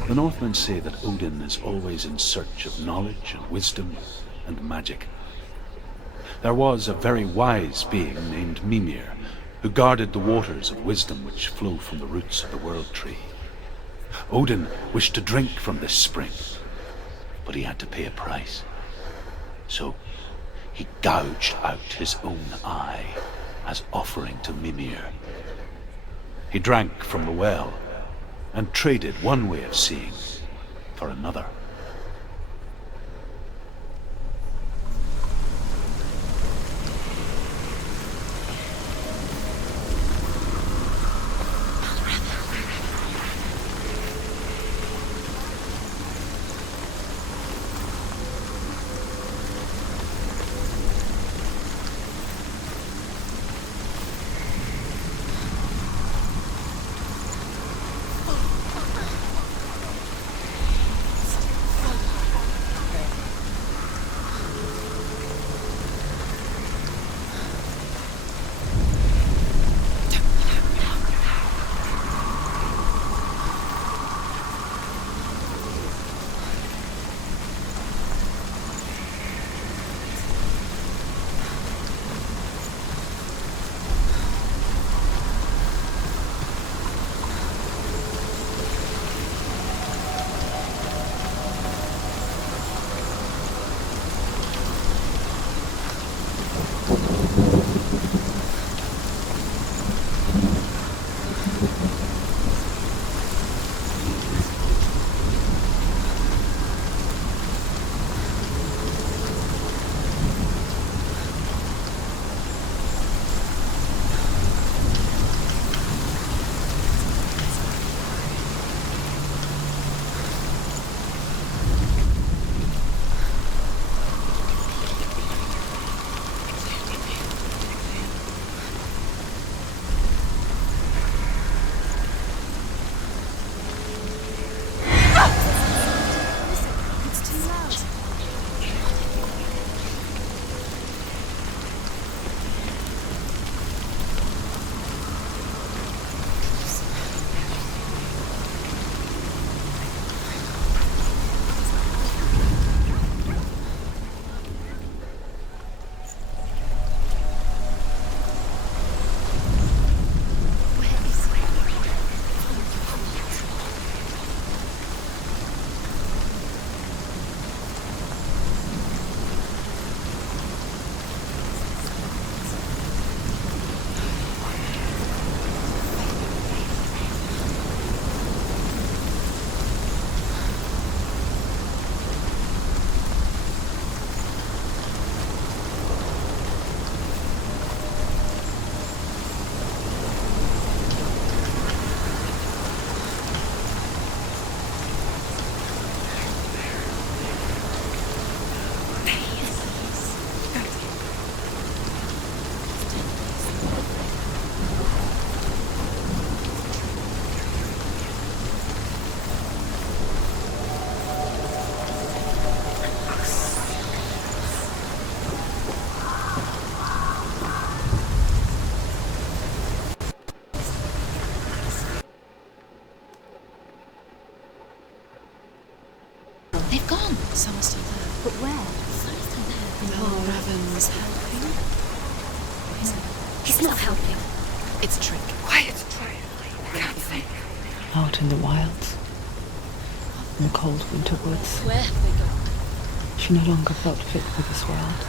The Northmen say that Odin is always in search of knowledge and wisdom and magic. There was a very wise being named Mimir, who guarded the waters of wisdom which flow from the roots of the World Tree. Odin wished to drink from this spring, but he had to pay a price. So he gouged out his own eye as offering to Mimir. He drank from the well and traded one way of seeing for another. They've gone. Some are still there. But where? Some are still there. No, Raven's helping. He's not helping. It's a trick. Quiet. I can't think. Out in the wilds, in the cold winter woods, Where have they gone? she no longer felt fit for this world.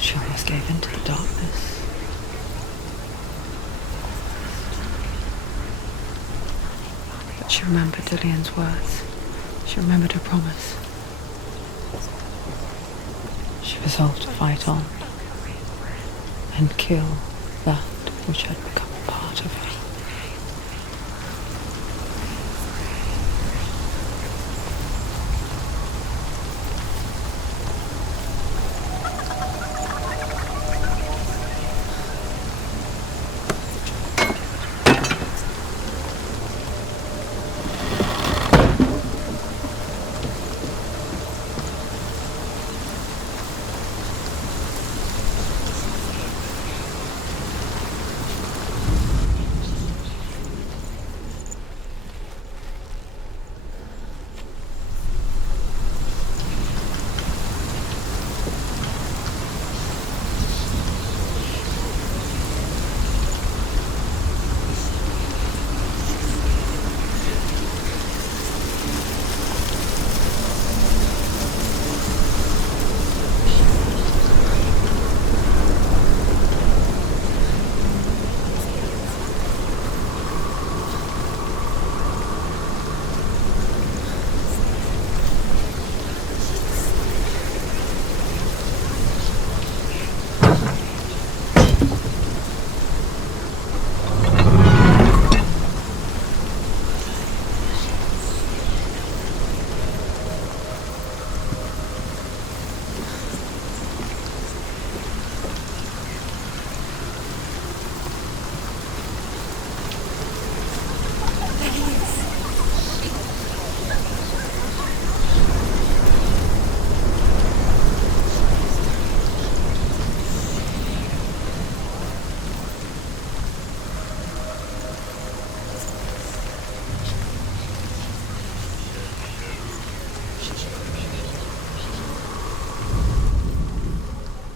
She almost gave in to the darkness. But she remembered Dillian's words. She remembered her promise. She resolved to fight on and kill that which had become a part of her.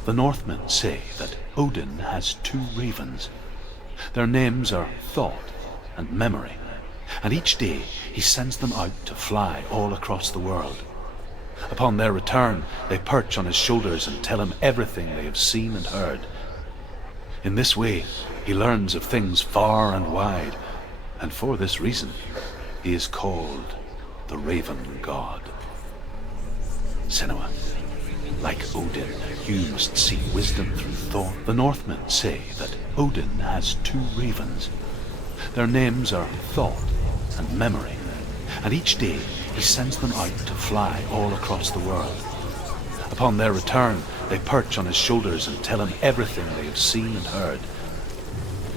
The Northmen say that Odin has 2 ravens. Their names are Thought and Memory, and each day he sends them out to fly all across the world. Upon their return, they perch on his shoulders and tell him everything they have seen and heard. In this way, he learns of things far and wide, and for this reason, he is called the Raven God. Senua, like Odin, you must seek wisdom through thought. The Northmen say that Odin has 2 ravens. Their names are Thought and Memory, and each day he sends them out to fly all across the world. Upon their return, they perch on his shoulders and tell him everything they have seen and heard.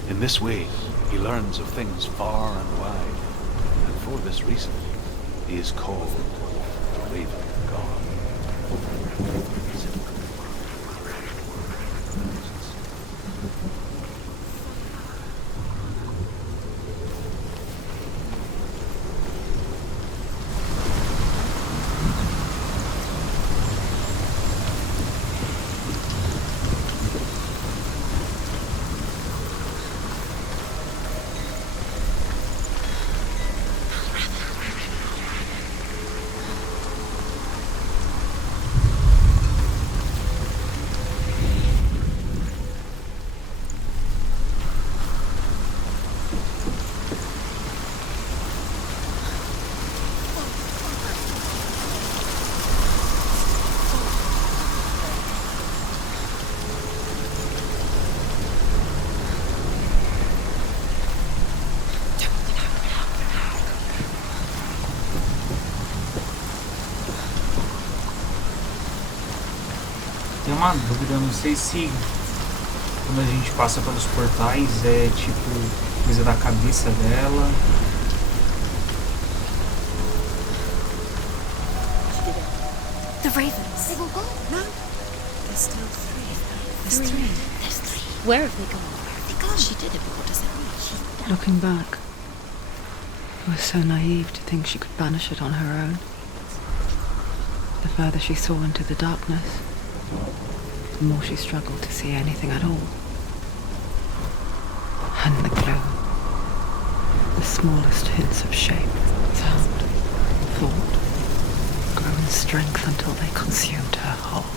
In this way, he learns of things far and wide, and for this reason, he is called the Raven God. Tem uma dúvida, eu não sei se quando a gente passa pelos portais é tipo coisa da cabeça dela. The ravens. They've all gone? No. There's still 3. There's 3. There's 3. Where have they gone? Where have they gone? She did it, but what does that mean? Looking back, I was so naive to think she could banish it on her own. The further she saw into the darkness, the more she struggled to see anything at all. And the gloom, the smallest hints of shape, sound, thought, grow in strength until they consumed her whole.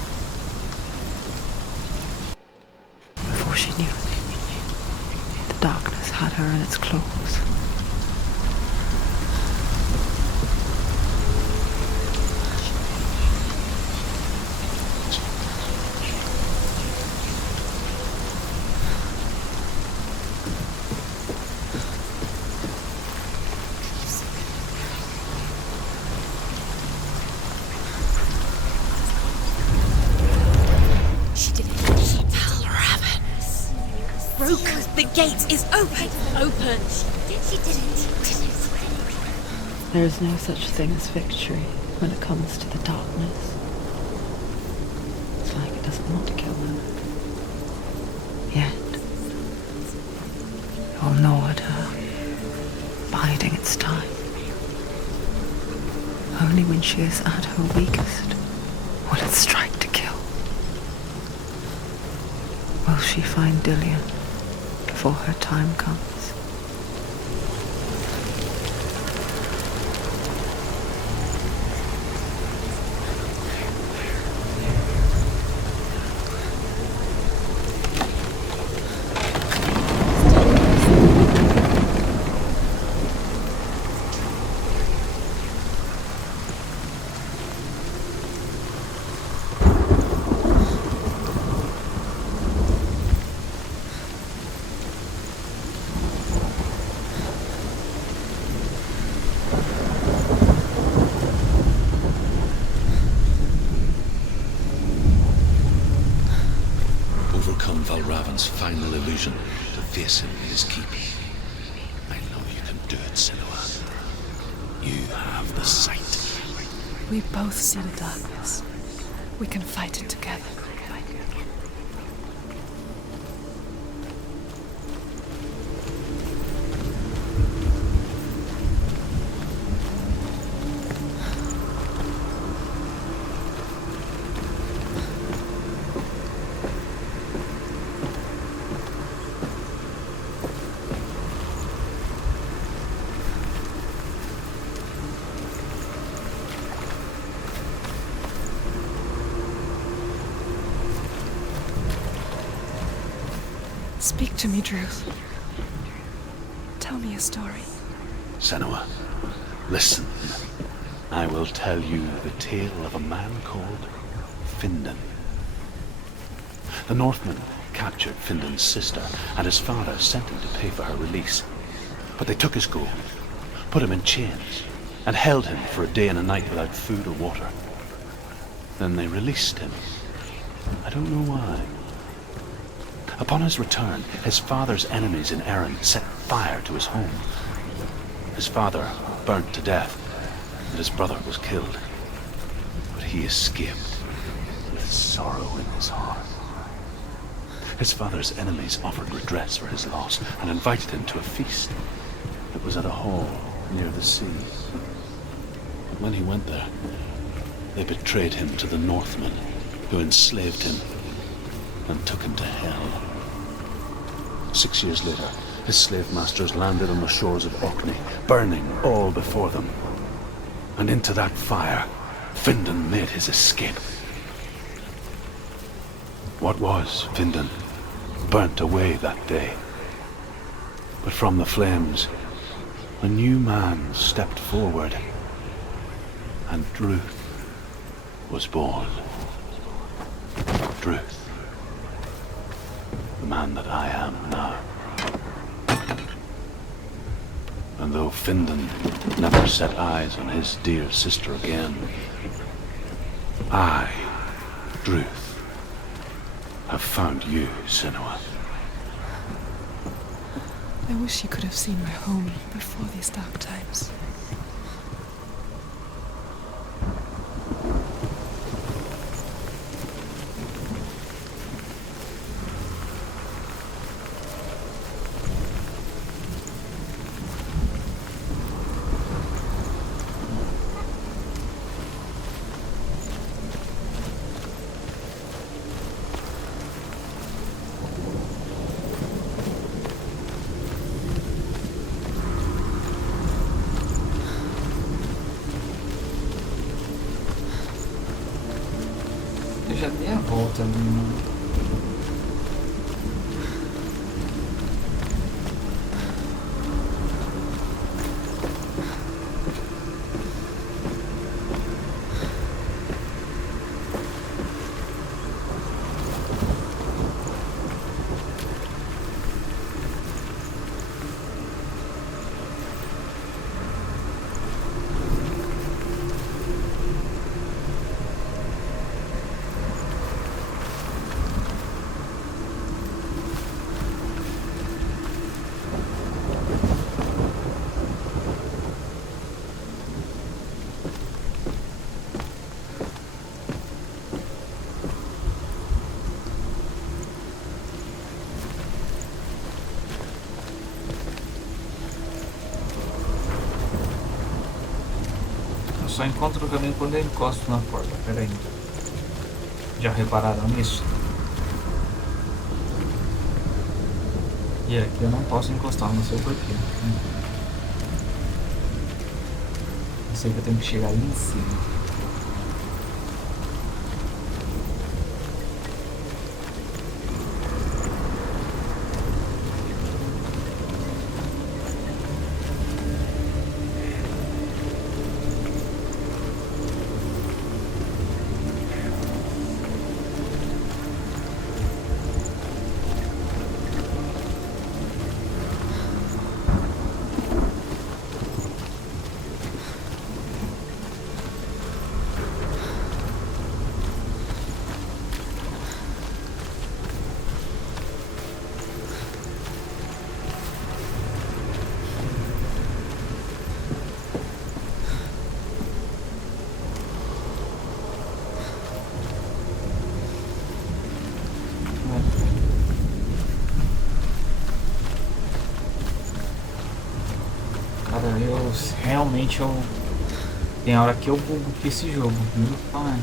Before she knew it, the darkness had her in its claws. The gate is open! Open! She did it! There is no such thing as victory when it comes to the darkness. It's like it does not kill her. Yet, it will gnaw at her, biding its time. Only when she is at her weakest will it strike to kill. Will she find Dillian before her time comes? Final illusion to face him in his keep. I know you can do it, Senua. You have the sight. We both see the darkness. We can fight it together. Speak to me, Druth. Tell me a story. Senua, listen. I will tell you the tale of a man called Findan. The Northmen captured Findan's sister, and his father sent him to pay for her release. But they took his gold, put him in chains, and held him for a day and a night without food or water. Then they released him. I don't know why. Upon his return, his father's enemies in Erin set fire to his home. His father burnt to death, and his brother was killed. But he escaped with sorrow in his heart. His father's enemies offered redress for his loss and invited him to a feast. It was at a hall near the sea. But when he went there, they betrayed him to the Northmen, who enslaved him and took him to hell. 6 years later, his slave masters landed on the shores of Orkney, burning all before them. And into that fire, Findan made his escape. What was Findan burnt away that day. But from the flames, a new man stepped forward, and Druth was born. Druth, the man that I am now. And though Findan never set eyes on his dear sister again, I, Druth, have found you, Senua. I wish you could have seen my home before these dark times. Eu já dei a volta ali, mano. Só encontro o caminho quando eu encosto na porta. Pera aí. Já repararam nisso? E aqui eu não posso encostar, não sei porquê. Eu sei que eu tenho que chegar ali em cima. Realmente tem hora que eu bugo com esse jogo, meu pai.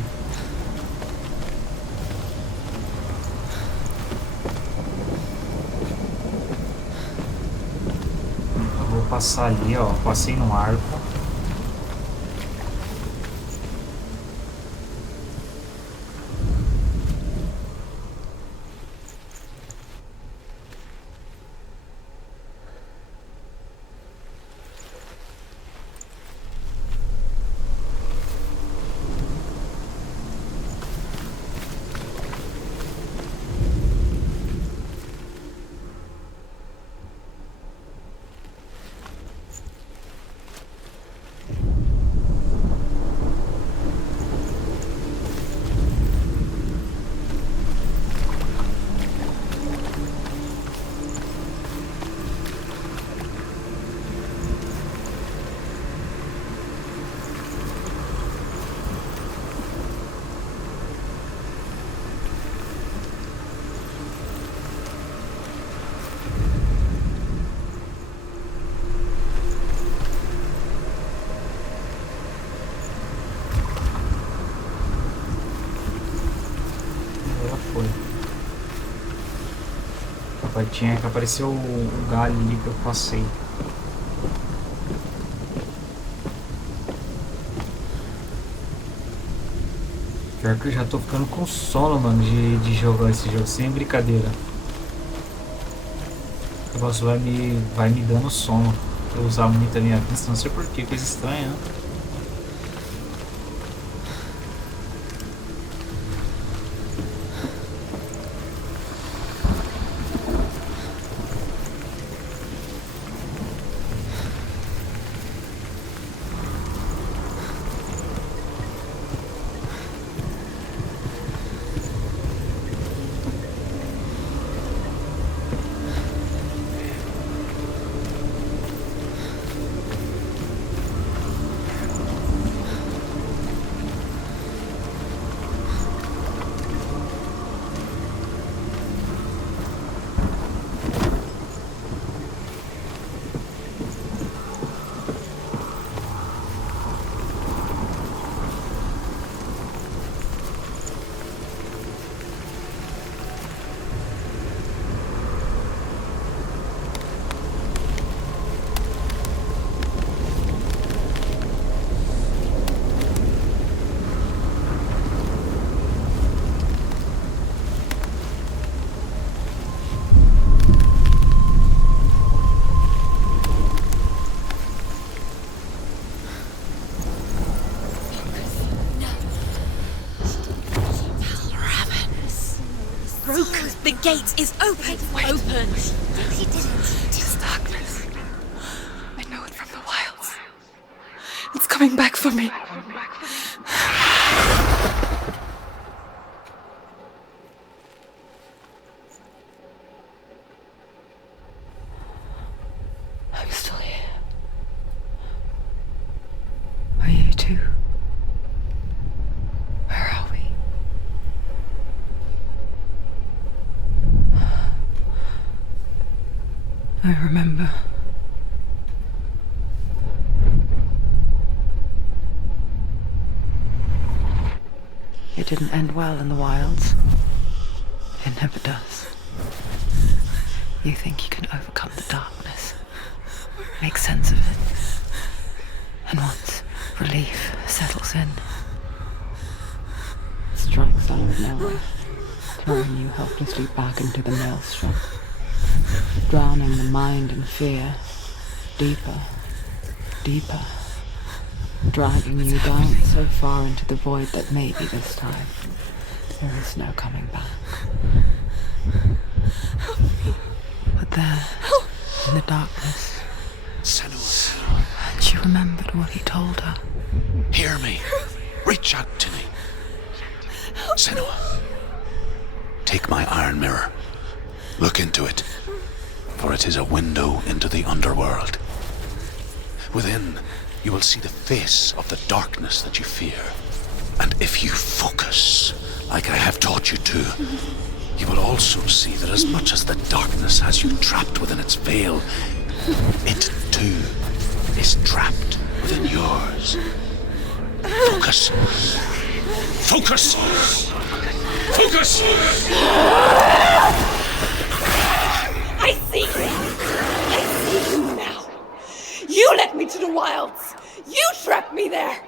Eu vou passar ali, ó, passei no arco. Opa, tinha que aparecer o galho ali que eu passei. Pior que eu já tô ficando com sono, mano, de jogar esse jogo, sem brincadeira. O negócio vai me dando sono. Eu usar muito a minha vista, não sei porquê, coisa estranha, né? The gate is open! Wait. Open! She didn't. It's darkness. I know it from the wilds. It's coming back for me. I'm still here. Are you too? Where are we? I remember. It didn't end well in the wilds. It never does. You think you can overcome the darkness, make sense of it, and once relief settles in, it strikes out of nowhere, throwing you helplessly back into the maelstrom, drowning the mind in fear, deeper, deeper, dragging you down so far into the void that maybe this time there is no coming back. But there, in the darkness, Senua, and she remembered what he told her. hear me. Reach out to me. Senua, take my iron mirror. Look into it, for it is a window into the underworld. Within, you will see the face of the darkness that you fear. And if you focus, like I have taught you to, you will also see that as much as the darkness has you trapped within its veil, it too is trapped within yours. Focus. Focus! Focus! I see you! I see you now! You led me to the wilds! You trapped me there!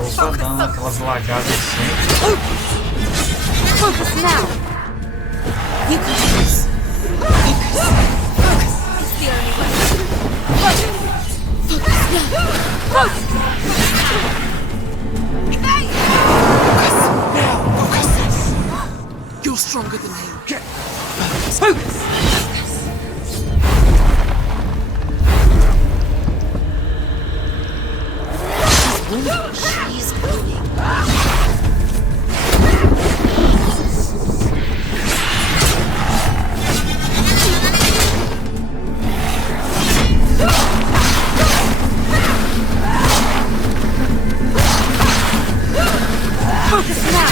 Opa, dando aquelas lagadas sempre. Focus now. You can do this. Focus. Focus. It's the only way. Focus. Focus now. Focus. Focus. You're stronger than him. Get focus. Focus. She's winning. Focus now.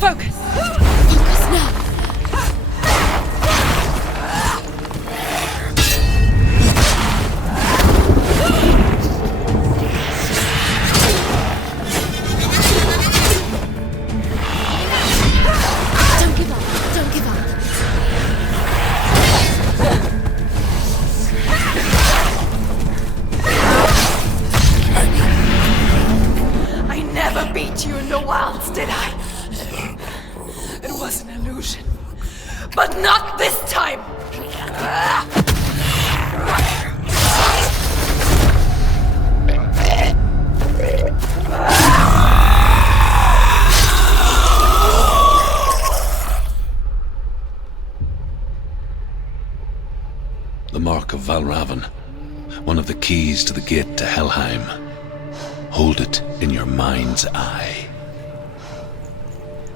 Focus now. The mark of Valravan, one of the keys to the gate to Helheim. Hold it in your mind's eye.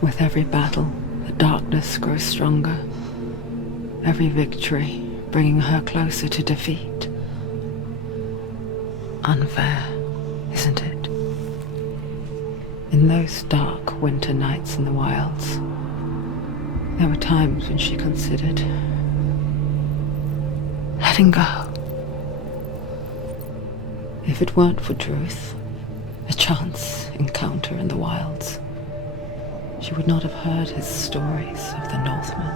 With every battle, the darkness grows stronger. Every victory bringing her closer to defeat. Unfair, isn't it? In those dark winter nights in the wilds, there were times when she considered letting go. If it weren't for Druth, a chance encounter in the wilds, she would not have heard his stories of the Northmen.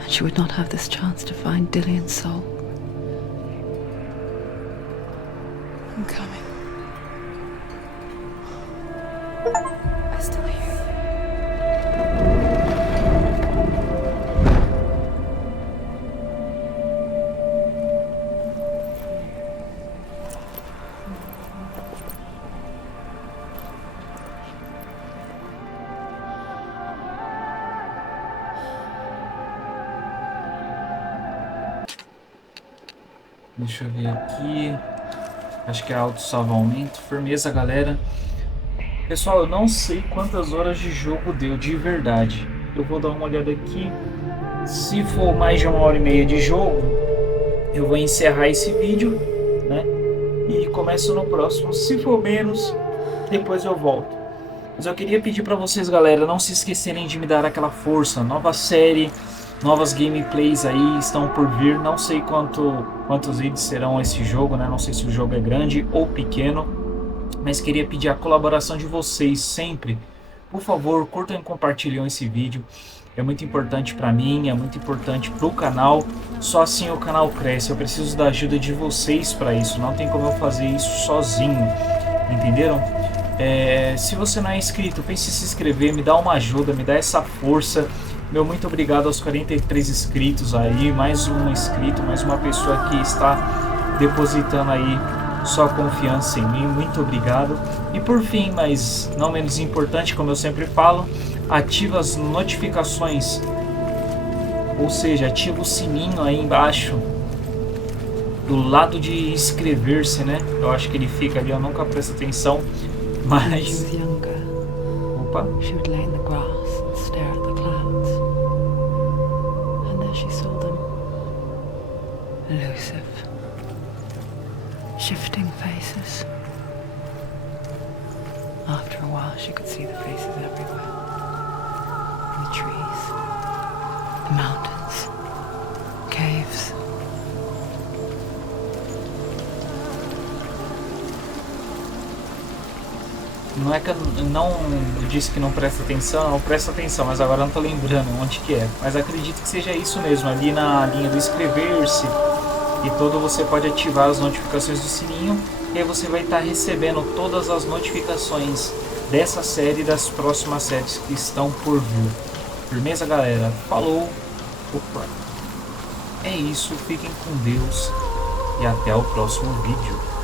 And she would not have this chance to find Dillion's soul. I'm coming. I still hear you. Deixa eu ver aqui. Acho que é auto-salvamento. Firmeza, galera. Pessoal, eu não sei quantas horas de jogo deu de verdade. Eu vou dar uma olhada aqui. Se for mais de 1h30 de jogo, eu vou encerrar esse vídeo, né? E começo no próximo. Se for menos, depois eu volto. Mas eu queria pedir para vocês, galera, não se esquecerem de me dar aquela força. Nova série, novas gameplays aí estão por vir. Não sei quantos vídeos serão esse jogo, né? Não sei se o jogo é grande ou pequeno, mas queria pedir a colaboração de vocês sempre. Por favor, curtam e compartilhem esse vídeo. É muito importante para mim, é muito importante para o canal. Só assim o canal cresce. Eu preciso da ajuda de vocês para isso. Não tem como eu fazer isso sozinho. Entenderam? Se você não é inscrito, pense em se inscrever. Me dá uma ajuda, me dá essa força. Meu muito obrigado aos 43 inscritos aí. Mais um inscrito, mais uma pessoa que está depositando aí sua confiança em mim. Muito obrigado. E por fim, mas não menos importante, como eu sempre falo, ativa as notificações. Ou seja, ativa o sininho aí embaixo, do lado de inscrever-se, né? Eu acho que ele fica ali, eu nunca presto atenção, When she mas... was younger, Opa! she would lay in the grass and stare at the clouds. And there she saw them. Elusive. Shifting faces. After a while, she could see the faces everywhere. In the trees, the mountains, caves. Não é que eu disse que não presta atenção, eu presto atenção, mas agora não tô lembrando onde que é. Mas acredito que seja isso mesmo, ali na linha do inscrever-se e todo, você pode ativar as notificações do sininho e aí você vai estar recebendo todas as notificações dessa série e das próximas séries que estão por vir. Firmeza, galera? Falou! Opa! É isso, fiquem com Deus e até o próximo vídeo.